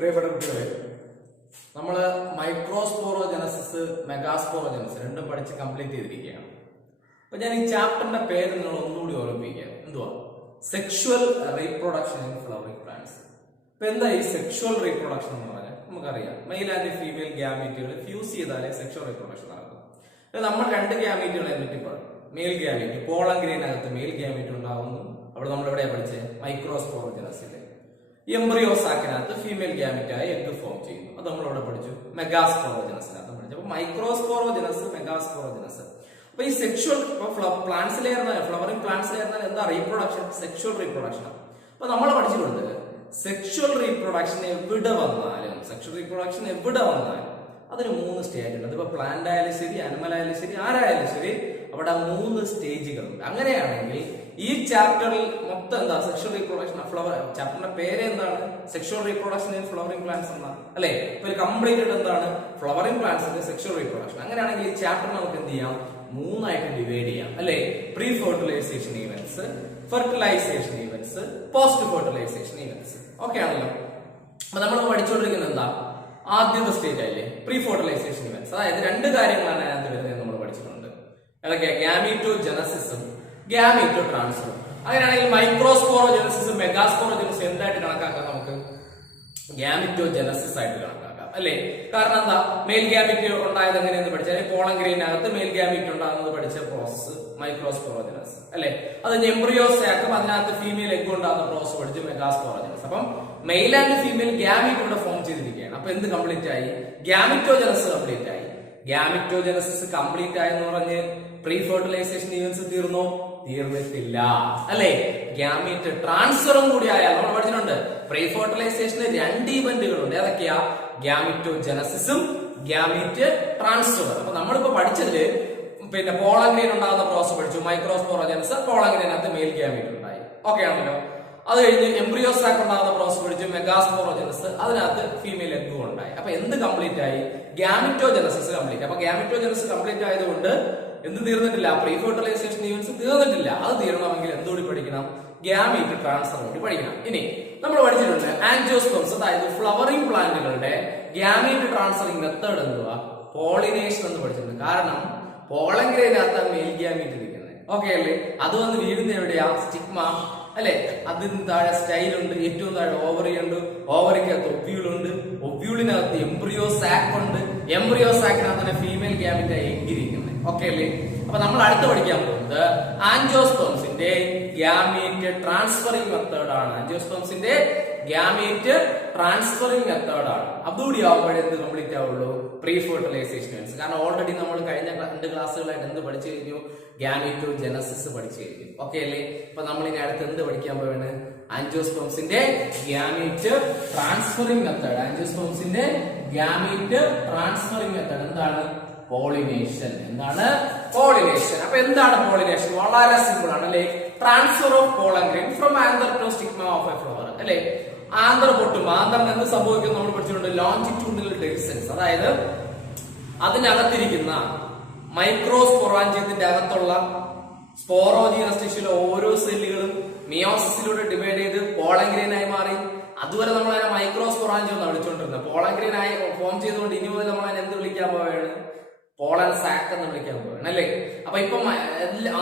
പ്രിയപ്പെട്ട കുട്ടികളെ, നമ്മൾ മൈക്രോസ്പോറോജനസിസ്, മെഗാസ്പോറോജനസിസ് രണ്ടും പഠിച്ച് കംപ്ലീറ്റ് ചെയ്തിരിക്കുകയാണ്. അപ്പൊ ഞാൻ ഈ ചാപ്റ്ററിന്റെ പേര് നിങ്ങൾ ഒന്നുകൂടി ഓർമ്മിപ്പിക്കാം. എന്തുവാ? Sexual reproduction in flowering plants. ഇപ്പൊ എന്താ ഈ സെക്ഷുവൽ റീപ്രൊഡക്ഷൻ എന്ന് പറഞ്ഞാൽ നമുക്കറിയാം, മെയിൽ ആൻഡ് ഫീമെയിൽ ഗ്യാമീറ്റുകൾ ഫ്യൂസ് ചെയ്താലേ സെക്ഷുവൽ റീപ്രൊഡക്ഷൻ നടക്കും. നമ്മൾ രണ്ട് ഗ്യാമീറ്റുകളെ പറ്റി പറഞ്ഞു. മെയിൽ ഗ്യാമീറ്റ്, പോളൻ ഗ്രെയിനകത്ത് മെയിൽ ഗ്യാമീറ്റ് ഉണ്ടാവുന്നു. അവിടെ നമ്മൾ എവിടെയാ പഠിച്ചത്? മൈക്രോസ്പോറോജനസിൽ. എംബ്രിയോ സാക്കിനകത്ത് ഫീമെയിൽ ഗ്യാമീറ്റായി എഗ് ഫോം ചെയ്യുന്നു. അത് നമ്മളിവിടെ പഠിച്ചു. മെഗാസ്പോറോജനസിനകത്ത് പഠിച്ചു. അപ്പൊ മൈക്രോസ്പോറോജനസ്, മെഗാസ്പോറോജനസ്. അപ്പൊ ഈ സെക്ഷുവൽ പ്ലാന്റ്സിലായിരുന്നാൽ, ഫ്ലവറിംഗ് പ്ലാന്റ്സിലായിരുന്നാൽ എന്താ റീപ്രൊഡക്ഷൻ? Sexual reproduction. അപ്പൊ നമ്മൾ പഠിച്ചിട്ടുണ്ട് സെക്ഷുവൽ റീപ്രൊഡക്ഷൻ എവിടെ വന്നാലും, സെക്ഷുവൽ റീപ്രൊഡക്ഷൻ എവിടെ വന്നാലും അതിന് 3 സ്റ്റേജ് ഉണ്ട്. അതിപ്പോ പ്ലാന്റ് ആയാലും ശരി, അനിമൽ ആയാലും ശരി, ആരായാലും ശരി, അവിടെ 3 സ്റ്റേജുകളുണ്ട്. അങ്ങനെയാണെങ്കിൽ ഈ ചാപ്റ്ററിൽ മൊത്തം എന്താ? Sexual reproduction flower. ചാപ്റ്ററിന്റെ പേര് എന്താണ്? Sexual reproduction in flowering plants എന്നാണ്, അല്ലെ? ഇപ്പൊ കംപ്ലീറ്റഡ് എന്താണ്? ഫ്ലവറിംഗ് പ്ലാന്റ്സിന്റെ സെക്ഷുവൽ റീപ്രൊഡക്ഷൻ. അങ്ങനെയാണെങ്കിൽ ഈ ചാപ്റ്റർ നമുക്ക് എന്ത് ചെയ്യാം? 3 ആയിട്ട് ഡിവൈഡ് ചെയ്യാം, അല്ലെ? Pre fertilisation events, fertilisation events, post fertilisation events. Okay ആണല്ലോ. അപ്പൊ നമ്മൾ പഠിച്ചുകൊണ്ടിരിക്കുന്നത് എന്താ? ആദ്യത്തെ സ്റ്റേജ് ആയില്ലേ? Pre fertilisation events. അതായത് 2 കാര്യങ്ങളാണ് അതിനകത്ത് വരുന്നത് നമ്മൾ പഠിച്ചിട്ടുണ്ട്. അതൊക്കെ ഗ്യാമീറ്റോജനസിസും ഗ്യാമീറ്റോ ട്രാൻസ്ഫറും. അങ്ങനെയാണെങ്കിൽ മൈക്രോസ്പോറോജനസിസും മെഗാസ്പോറോജനസിസും എന്തായിട്ട് കണക്കാക്കാം? നമുക്ക് ഗ്യാമീറ്റോജനസിസ് ആയിട്ട് കണക്കാക്കാം, അല്ലെ? കാരണം എന്താ? മെയിൽ ഗ്യാമീറ്റ് ഉണ്ടായത് എങ്ങനെയെന്ന് പഠിച്ചാൽ, പോളൻ ഗ്രെയിനകത്ത് മെയിൽ ഗ്യാമീറ്റ് ഉണ്ടാകുന്നത് പഠിച്ച പ്രോസസ് മൈക്രോസ്പോറോജനസ്, അല്ലെ? അത് എംബ്രിയോ സാക്കും അതിനകത്ത് ഫീമെയിൽ എഗ് ഉണ്ടാകുന്ന പ്രോസസ് പഠിച്ച് മെഗാസ്പോറോജനസ്. അപ്പം മെയിൽ ആൻഡ് ഫീമെയിൽ ഗ്യാമീറ്റ് ഇവിടെ ഫോം ചെയ്തിരിക്കുകയാണ്. അപ്പൊ എന്ത് കംപ്ലീറ്റ് ആയി? ഗ്യാമീറ്റോജനസ് കംപ്ലീറ്റ് ആയി. ഗ്യാമീറ്റോജനസിസ് കംപ്ലീറ്റ് ആയെന്ന് പറഞ്ഞ് പ്രീ ഫെർട്ടിലൈസേഷൻ ഈവന്റ്സ് തീർന്നോ? തീർന്നിട്ടില്ല, അല്ലെ? ഗ്യാമീറ്റ് ട്രാൻസ്ഫറും കൂടി ആയാൽ, നമ്മൾ പഠിച്ചിട്ടുണ്ട് പ്രീ ഫെർട്ടിലൈസേഷന് 2 ഇവന്റുകളുണ്ട്. ഏതൊക്കെയാ? ഗ്യാമീറ്റോജനസിസും ഗ്യാമീറ്റ് ട്രാൻസ്ഫർ. അപ്പൊ നമ്മളിപ്പോ പഠിച്ചതില് പിന്നെ പോളൻ ഗ്രെയിൻ ഉണ്ടാകുന്ന പ്രോസസ് പഠിച്ചു. മൈക്രോസ്പോറോജനസ്, പോളൻ ഗ്രെയിനകത്ത് മെയിൽ ഗ്യാമീറ്റ് ഉണ്ടായി. ഓക്കെ ആണല്ലോ. അത് കഴിഞ്ഞ് എംബ്രിയോ സാക്ക് ഉണ്ടാകുന്ന പ്രോസസ് പഠിച്ചു. മെഗാസ്പോറോജനസ്, അതിനകത്ത് ഫീമെയിൽ എഗ്ഗും ഉണ്ടായി. അപ്പൊ എന്ത് കംപ്ലീറ്റ് ആയി? ഗ്യാമീറ്റോജനസിസ് കംപ്ലീറ്റ്. അപ്പൊ ഗ്യാമീറ്റോജനസിസ് കംപ്ലീറ്റ് ആയതുകൊണ്ട് എന്ത് തീർന്നിട്ടില്ല? പ്രീ ഫെർട്ടിലൈസേഷൻ ഈവന്റ്സ് തീർന്നിട്ടില്ല. അത് തീർണമെങ്കിൽ എന്തുകൂടി പഠിക്കണം? ഗ്യാമീറ്റ് ട്രാൻസ്ഫർ കൂടി പഠിക്കണം. ഇനി നമ്മൾ പഠിച്ചിട്ടുണ്ട് ആൻജിയോസ്പേംസ്, അതായത് ഫ്ലവറിംഗ് പ്ലാന്റുകളുടെ ഗ്യാമീറ്റ് ട്രാൻസ്ഫറിംഗ് മെത്തേഡ് എന്തുവാ? പോളിനേഷൻ എന്ന് പഠിച്ചിട്ടുണ്ട്. കാരണം പോളൻ ഗ്രെയിനകത്താണ് മെയിൽ ഗ്യാമീറ്റ് ഇരിക്കുന്നത്. ഓക്കെ അല്ലേ? അത് വന്ന് വീഴുന്ന എവിടെയാ? സ്റ്റിഗ്മ, അല്ലെ? അതിന് താഴെ സ്റ്റൈൽ ഉണ്ട്, ഏറ്റവും താഴെ ഓവറി ഉണ്ട്, ഓവറിക്കകത്ത് ഒബ്യൂൾ ഉണ്ട്, ഒബ്യൂളിനകത്ത് എംബ്രിയോ സാക്ക് ഉണ്ട്, എംബ്രിയോ സാക്കിനകത്ത് ഫീമെയിൽ ഗ്യാമീറ്റ് എഗ് ഇരിക്കുന്നത്. ഓക്കെ അല്ലേ? അപ്പൊ നമ്മൾ അടുത്ത് പഠിക്കാൻ പോകുന്നത് ആൻജിയോസ്പേംസിന്റെ ഗ്യാമീറ്റ് ട്രാൻസ്ഫറിംഗ് മെത്തേഡ് ആണ്. ആൻജിയോസ്പേംസിന്റെ ഗ്യാമീറ്റ് ട്രാൻസ്ഫറിംഗ് മെത്തേഡ് ആണ്. അതുകൂടി ആവുമ്പോഴേ എന്ത് കംപ്ലീറ്റ് ആവുള്ളൂ? Pre fertilisation events. കാരണം ഓൾറെഡി നമ്മൾ കഴിഞ്ഞ 2 ക്ലാസ്സുകളായിട്ട് എന്ത് പഠിച്ചു കഴിഞ്ഞു? ഗ്യാമീറ്റോജനസിസ് പഠിച്ചു കഴിഞ്ഞു. ഓക്കെ അല്ലേ? അപ്പൊ നമ്മൾ ഇനി അടുത്ത് എന്ത് പഠിക്കാൻ പോവാണ്? ആൻജിയോസ്പേംസിന്റെ ഗ്യാമീറ്റ് ട്രാൻസ്ഫറിംഗ് മെത്തേഡ്. ആൻജിയോസ്പേംസിന്റെ ഗ്യാമീറ്റ് ട്രാൻസ്ഫറിംഗ് മെത്തേഡ് എന്താണ്? പോളിനേഷൻ. എന്താണ്? പോളിനേഷൻ. അപ്പൊ എന്താണ് പോളിനേഷൻ? വളരെ സിമ്പിൾ ആണ്, അല്ലെ? Transfer of pollen grain from anther to stigma of a flower, അല്ലെ? ആന്തർ പൊട്ടും. ആന്തറിന് എന്ത് സംഭവിക്കും? നമ്മൾ പഠിച്ചിട്ടുണ്ട് ലോഞ്ചിറ്റ്യൂഡിനൽ ഡെഹിസൻസ്. അതായത് അതിനകത്തിരിക്കുന്ന മൈക്രോസ്പൊറാഞ്ചിയത്തിന്റെ അകത്തുള്ള സ്പോറോജീനസ് ടിഷ്യൂലെ ഓരോ സെല്ലുകളും മിയോസിസിലൂടെ ഡിവൈഡ് ചെയ്ത് പോളൻ ഗ്രെയിൻ ആയി മാറി. അതുവരെ നമ്മൾ അതിനെ മൈക്രോസ്പൊറാഞ്ചിയം എന്നാണ് വിളിച്ചുകൊണ്ടിരുന്നത്. പോളൻ ഗ്രെയിൻ ആയി ഫോം ചെയ്തുകൊണ്ട് ഇനി മുതൽ നമ്മൾ അതിനെ എന്ത് വിളിക്കാൻ പോവുകയാണ്? പോളൻ സാക്ക് എന്ന് വിളിക്കാൻ പോവുകയാണ്, അല്ലേ? അപ്പൊ ഇപ്പൊ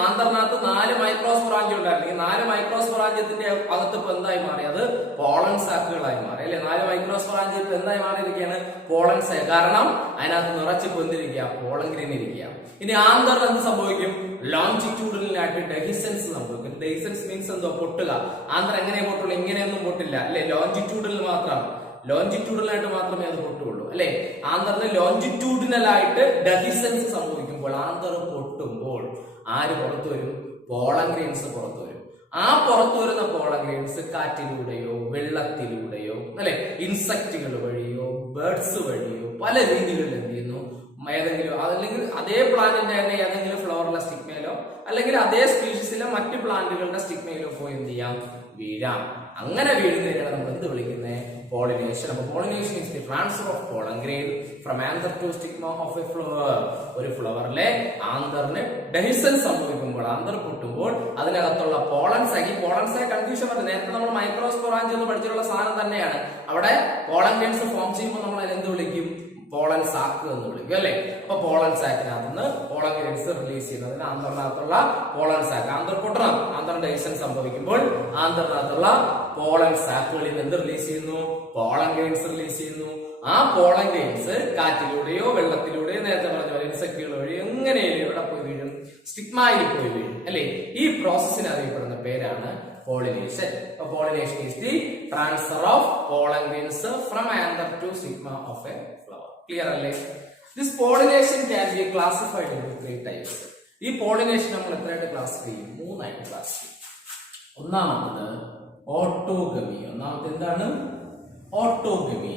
ആന്തറിനകത്ത് 4 മൈക്രോസ്പൊറാഞ്ചിയം ഉണ്ടായിരുന്നെങ്കിൽ 4 മൈക്രോസ്പൊറാഞ്ചിയത്തിന്റെ അകത്ത് ഇപ്പൊ എന്തായി മാറി? അത് പോളൻ സാക്കുകളായി മാറി, അല്ലെ? 4 മൈക്രോസ്പൊറാഞ്ചിയം ഇപ്പൊ എന്തായി മാറിയിരിക്കുകയാണ്? Pollen sac. കാരണം അതിനകത്ത് നിറച്ച് പൊന്തിരിക്കുക, പോളൻ ഗ്രെയിൻ ഇരിക്കുക. ഇനി ആന്തറിന് എന്ത് സംഭവിക്കും? ലോഞ്ചിറ്റ്യൂഡിനായിട്ട് ഡെഹിസൻസ് സംഭവിക്കും. ഡെഹിസൻസ് മീൻസ് എന്തോ? പൊട്ടുക. ആന്തർ എങ്ങനെ പൊട്ടുള്ളൂ? ഇങ്ങനെയൊന്നും പൊട്ടില്ല, അല്ലെ? ലോഞ്ചിറ്റ്യൂഡിൽ മാത്രം, ലോഞ്ചിറ്റ്യൂഡിനായിട്ട് മാത്രമേ അത് പൊട്ടുള്ളൂ, അല്ലെ? ആന്തറിന് ലോഞ്ചിറ്റ്യൂഡിനൽ ആയിട്ട് ഡെഹിസൻസ് സംഭവിക്കുമ്പോൾ, ആന്തർ പൊട്ടുമ്പോൾ ആര് പുറത്തു വരും? പോളൻ ഗ്രെയിൻസ് പുറത്തു വരും. ആ പുറത്തു വരുന്ന പോളൻ ഗ്രെയിൻസ് കാറ്റിലൂടെയോ വെള്ളത്തിലൂടെയോ, അല്ലെ, ഇൻസെക്റ്റുകൾ വഴിയോ ബേർഡ്സ് വഴിയോ പല രീതികളിൽ എന്ത് ചെയ്യുന്നു? ഏതെങ്കിലും അല്ലെങ്കിൽ അതേ പ്ലാന്റിന്റെ തന്നെ ഏതെങ്കിലും ഫ്ലവറിലെ സ്റ്റിഗ്മയിലോ അല്ലെങ്കിൽ അതേ സ്പീഷീസിലെ മറ്റ് പ്ലാന്റുകളുടെ സ്റ്റിഗ്മയിലോ പോയി എന്ത് ചെയ്യാം? വീഴാം. അങ്ങനെ വീഴുന്നതിനാണ് നമ്മൾ എന്ത് വിളിക്കുന്നത്? പോളിനേഷൻ. അപ്പൊ pollination is the transfer of pollen grain from anther to stigma of a flower. ഒരു ഫ്ലവറിലെ ആന്തറിന് ഡെഹിസൻസ് സംഭവിക്കുമ്പോൾ ആന്തർ പൊട്ടുമ്പോൾ അതിനകത്തുള്ള പോളൻ സാക്ക്, ഈ പോളൻ സാക്ക് കൺഫ്യൂഷൻ വരുന്നത് നേരത്തെ നമ്മൾ മൈക്രോസ്പോറാഞ്ചി എന്ന് പഠിച്ചിട്ടുള്ള സാധനം തന്നെയാണ്. അവിടെ പോളൻ ഗ്രെയിൻസ് ഫോം ചെയ്യുമ്പോൾ നമ്മൾ അതിന് എന്ത് വിളിക്കും? പോളൻ സാക്ക് എന്ന് വിളിക്കും അല്ലെ. അപ്പൊ പോളൻ സാക്കിനകത്ത് നിന്ന് പോളൻ ഗ്രെയിൻസ് റിലീസ് ചെയ്യുന്നതിന് ആന്തറിനകത്തുള്ള പോളൻ സാക്ക്, ആന്തർ പൊട്ടണം, ആന്തർ ഡൈസൺ സംഭവിക്കുമ്പോൾ ആന്തറിനകത്തുള്ള പോളൻ സാക്കുകളിൽ നിന്ന് എന്ത് റിലീസ് ചെയ്യുന്നു? പോളൻ ഗ്രെയിൻസ് റിലീസ് ചെയ്യുന്നു. ആ പോളൻ ഗ്രെയിൻസ് കാറ്റിലൂടെയോ വെള്ളത്തിലൂടെയോ നേരത്തെ പറഞ്ഞ പോലെ ഇൻസെക്റ്റുകൾ വഴി എങ്ങനെയും ഇവിടെ പോയി വീഴും? സ്റ്റിഗ്മയിൽ പോയി വീഴും അല്ലെ. ഈ പ്രോസസ്സിന് അറിയപ്പെടുന്ന പേരാണ് pollination. Pollination is the transfer of pollen grains from anther to stigma of a flower. Clear alle? This pollination can be classified into 3 types. ഈ pollination നമ്മൾ എത്രയായിട്ട് ക്ലാസിഫൈ ചെയ്യും? 3 ആയിട്ട് ക്ലാസിഫൈ ചെയ്യും. ഒന്നാമത് ഓട്ടോഗമി. ഒന്നാമത്തെ എന്താണ്? ഓട്ടോഗമി.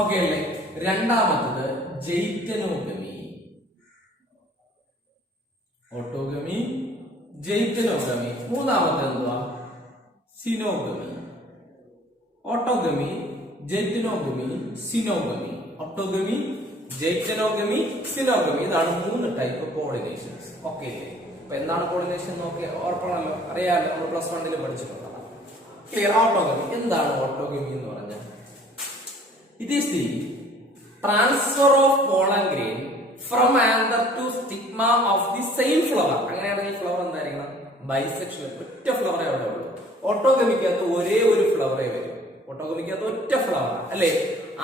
ഓക്കെ അല്ലേ? രണ്ടാമത്തത് ജെയ്റ്റനോഗമി. ഓട്ടോഗമി, ജെയ്റ്റനോഗമി. മൂന്നാമത്തെ എന്തുവാ? സിനോഗമി. ഓട്ടോഗമി, ജെയ്റ്റനോഗമി, സിനോഗമി. ഓട്ടോഗമി, ജെയ്റ്റനോഗമി, സിനോഗമി. ഇതാണ് 3 ടൈപ്പ് പോളിനേഷൻസ്. ഓക്കെ. അപ്പൊ എന്താണ് പോളിനേഷൻ നോക്കി ഓർക്കണമല്ലോ, അറിയാമല്ലോ, നമ്മൾ +1 പഠിച്ചിട്ടുള്ളതാണ്. ക്ലിയർ? ഓട്ടോഗമി. എന്താണ് ഓട്ടോഗമി എന്ന് പറഞ്ഞാൽ? It is the transfer of pollen grain from anther to stigma of the same flower. അങ്ങനെയാണെങ്കിൽ ഫ്ലവർ എന്തായിരിക്കണം? ബൈസെക്ഷൽ, ഒറ്റ ഫ്ലവറേ അവിടെ ഉള്ളൂ. ഓട്ടോഗമിക്കകത്ത് ഒരേ ഒരു ഫ്ലവറേ വരും. ഓട്ടോഗമിക്കകത്ത് ഒറ്റ ഫ്ലവർ അല്ലെ.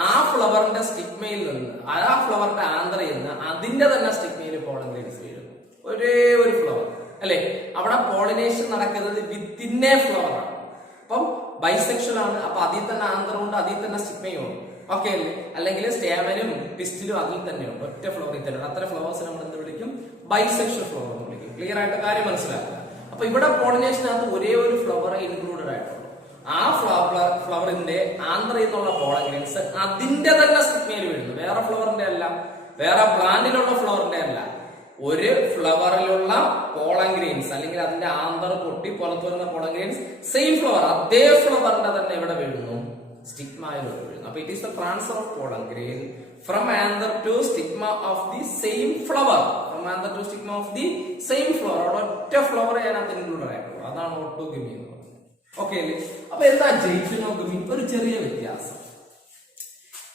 ആ ഫ്ലവറിന്റെ സ്റ്റിഗ്മയിൽ നിന്ന്, ആ ഫ്ലവറിന്റെ ആന്തറയിൽ നിന്ന് അതിന്റെ തന്നെ സ്റ്റിഗ്മയിൽ പോളൻ ഗ്രെയിൻസ് വീഴുന്നു. ഒരേ ഒരു ഫ്ലവർ അല്ലെ. അവിടെ പോളിനേഷൻ നടക്കുന്നത് വിത്തിൻ എ ഫ്ലവർ ആണ്. അപ്പം ബൈസെക്ഷൽ ആണ്. അപ്പൊ അതിൽ തന്നെ ആന്തറുണ്ട്, അതിൽ തന്നെ സ്റ്റിഗ്മയും ഉണ്ട്. ഓക്കെ അല്ലേ? അല്ലെങ്കിൽ സ്റ്റേമനും പിസ്റ്റിലും അതിൽ തന്നെയുണ്ട്, ഒറ്റ ഫ്ലവറിൽ തന്നെ. അത്ര ഫ്ലവേഴ്സ് നമ്മൾ എന്ത് വിളിക്കും? ബൈസെക്ഷൽ ഫ്ലവർ എന്ന് വിളിക്കും. ക്ലിയർ ആയിട്ട് കാര്യം മനസ്സിലാക്കുക. അപ്പൊ ഇവിടെ പോളിനേഷനകത്ത് ഒരേ ഒരു ഫ്ലവർ ഇൻക്ലൂഡഡ് ആയിട്ടുള്ളൂ. ആ ഫ്ലവറിന്റെ ആന്തറിൽ നിന്നുള്ള പോളൻ ഗ്രെയിൻസ് അതിന്റെ തന്നെ സ്റ്റിഗ്മയിൽ വീഴുന്നു. വേറെ ഫ്ലവറിന്റെ അല്ല, വേറെ പ്ലാന്റിലുള്ള ഫ്ലവറിന്റെ അല്ല. ഒരു ഫ്ലവറിലുള്ള പോളൻ ഗ്രെയിൻസ് അല്ലെങ്കിൽ അതിന്റെ ആന്തർ പൊട്ടി പുറത്തു വരുന്ന പോളൻ ഗ്രെയിൻസ് സെയിം ഫ്ലവർ, അതേ ഫ്ലവറിന്റെ തന്നെ ഇവിടെ വീഴുന്നു, സ്റ്റിഗ്മയിലൂടെ വീഴുന്നു. അപ്പൊ it is the transfer of pollen grain from anther to stigma of the same flower. From anther to stigma of the same flower. അവിടെ ഒറ്റ ഫ്ലവർ അതിനകത്ത് ഇൻക്ലൂഡഡ് ആയിട്ടുള്ളൂ. അതാണ് ഓട്ടോഗമി എന്ന് പറയുന്നത്. ഓക്കെ അല്ലേ? അപ്പൊ എന്താ ജെയ്റ്റനോഗമി? ഒരു ചെറിയ വ്യത്യാസം.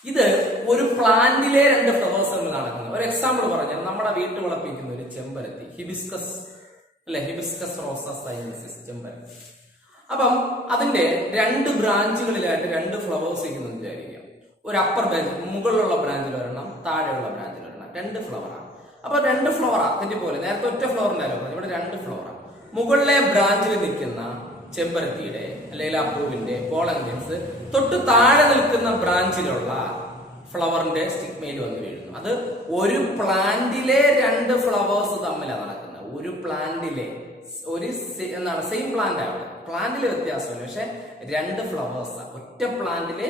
ഇത് ഒരു പ്ലാന്റിലെ 2 ഫ്ലവേഴ്സ് തമ്മിൽ നടക്കുന്നത്. ഒരു എക്സാമ്പിൾ പറഞ്ഞാൽ നമ്മുടെ വീട്ടിൽ വളർത്തിക്കുന്ന ഒരു ചെമ്പരത്തി, ഹിബിസ്കസ് അല്ലെ, ഹിബിസ്കസ് റോസ സൈനസിസ്, ചെമ്പരത്തി. അപ്പം അതിന്റെ 2 ബ്രാഞ്ചുകളിലായിട്ട് 2 ഫ്ലവേഴ്സ് ഇരിക്കുന്നു വിചാരിക്കാം. ഒരു അപ്പർ ബ്രാഞ്ച്, മുകളിലുള്ള ബ്രാഞ്ചിൽ ഒരെണ്ണം, താഴെയുള്ള ബ്രാഞ്ചിൽ ഒരെണ്ണം, 2 ഫ്ലവറാണ്. അപ്പൊ 2 ഫ്ലവറാ. അതിന്റെ പോലെ നേരത്തെ ഒറ്റ ഫ്ലവറിന്റെ ഇവിടെ 2 ഫ്ലവറാണ്. മുകളിലെ ബ്രാഞ്ചിൽ നിൽക്കുന്ന ചെമ്പരത്തിയുടെ അല്ലെങ്കിൽ ആ പൂവിന്റെ പോളൻ ഗ്രെയിൻസ് തൊട്ട് താഴെ നിൽക്കുന്ന ബ്രാഞ്ചിലുള്ള ഫ്ലവറിന്റെ സ്റ്റിഗ്മയിൽ വന്ന് വീഴുന്നു. അത് ഒരു പ്ലാന്റിലെ 2 ഫ്ലവേഴ്സ് തമ്മിലാണ് നടക്കുന്നത്. ഒരു പ്ലാന്റിലെ ഒരു എന്താണ് സെയിം പ്ലാന്റ് ആണ്, പ്ലാന്റിലെ വ്യത്യാസമില്ല, പക്ഷെ 2 ഫ്ലവേഴ്സ്. ഒറ്റ പ്ലാന്റിലെ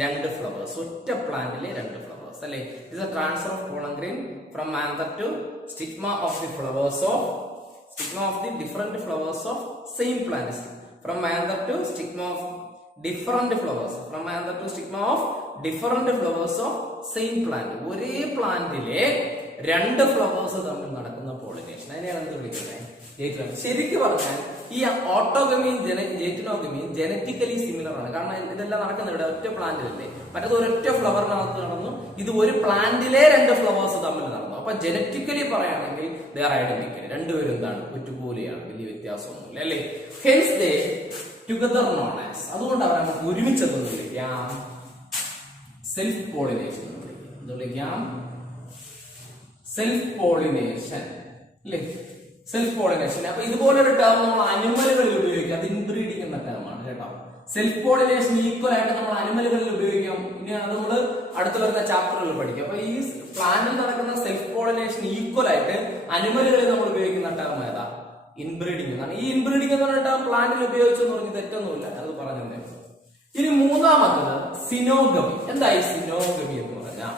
2 ഫ്ലവേഴ്സ്, ഒറ്റ പ്ലാന്റിലെ 2 ഫ്ലവേഴ്സ് അല്ലെ. It is a transfer of pollen grain from anther to stigma of the flowers of stigma of the different flowers of same plant. From anther to stigma of different flowers. From anther to stigma of different flowers of same plant. ഒരേ പ്ലാന്റിലെ 2 flowers തമ്മിൽ നടക്കുന്ന pollination, അതിനെയാണ് എന്ത് വിളിക്കുന്നത്? ജെയ്റ്റനോഗമി. ശരിക്കും പറഞ്ഞാൽ ഈ ഓട്ടോഗമിയും ജെയ്റ്റനോഗമിയും genetically similar ആണ്. കാരണം ഇതെല്ലാം നടക്കുന്നത് ഇവിടെ ഒറ്റ പ്ലാന്റിലല്ലേ. മറ്റേത് ഒരൊറ്റ ഫ്ലവറിനകത്ത് നടന്നു, ഇത് ഒരു പ്ലാന്റിലെ 2 ഫ്ലവേഴ്സ് തമ്മിൽ നടന്നു. അപ്പൊ ജനറ്റിക്കലി പറയുകയാണെങ്കിൽ ദേ ആർ ഐഡന്റിക്കൽ. രണ്ടുപേരും എന്താണ്? ഒറ്റുപോലെയാണ്, വലിയ വ്യത്യാസമൊന്നുമില്ല അല്ലേ. ഹെൻസ് ദേ ടുഗദർ നോൺ ആസ്, അതുകൊണ്ട് അവർ നമുക്ക് ഒരുമിച്ചെന്ന് വിളിക്കാം സെൽഫ് പോളിനേഷൻ എന്ന് വിളിക്കാം. എന്ത് വിളിക്കാം? സെൽഫ് പോളിനേഷൻ അല്ലേ. Self pollination. അപ്പൊ ഇതുപോലൊരു ടേം നമ്മൾ അനിമലുകളിൽ ഉപയോഗിക്കാം. അത് ഇൻബ്രീഡിംഗ് എന്ന ടേമാണ് കേട്ടോ. സെൽഫ് പോളിനേഷൻ ഈക്വൽ ആയിട്ട് നമ്മൾ അനിമലുകളിൽ ഉപയോഗിക്കാം. ഇനി അത് നമ്മൾ അടുത്ത് വരുന്ന ചാപ്റ്ററുകളിൽ പഠിക്കും. അപ്പൊ ഈ പ്ലാന്റിൽ നടക്കുന്ന സെൽഫ് പോളിനേഷൻ ഈക്വൽ ആയിട്ട് അനിമലുകളിൽ നമ്മൾ ഉപയോഗിക്കുന്ന ടേം ഏതാ? ഇൻബ്രീഡിംഗ് എന്നാണ്. ഈ ഇൻബ്രീഡിംഗ് എന്ന് പറഞ്ഞ ടേം പ്ലാന്റിൽ ഉപയോഗിച്ചെന്ന് പറഞ്ഞ് തെറ്റൊന്നുമില്ല, അത് പറഞ്ഞതേ. ഇനി മൂന്നാമത്തത് സിനോഗമി. എന്തായി സിനോഗമി എന്ന് പറഞ്ഞാൽ?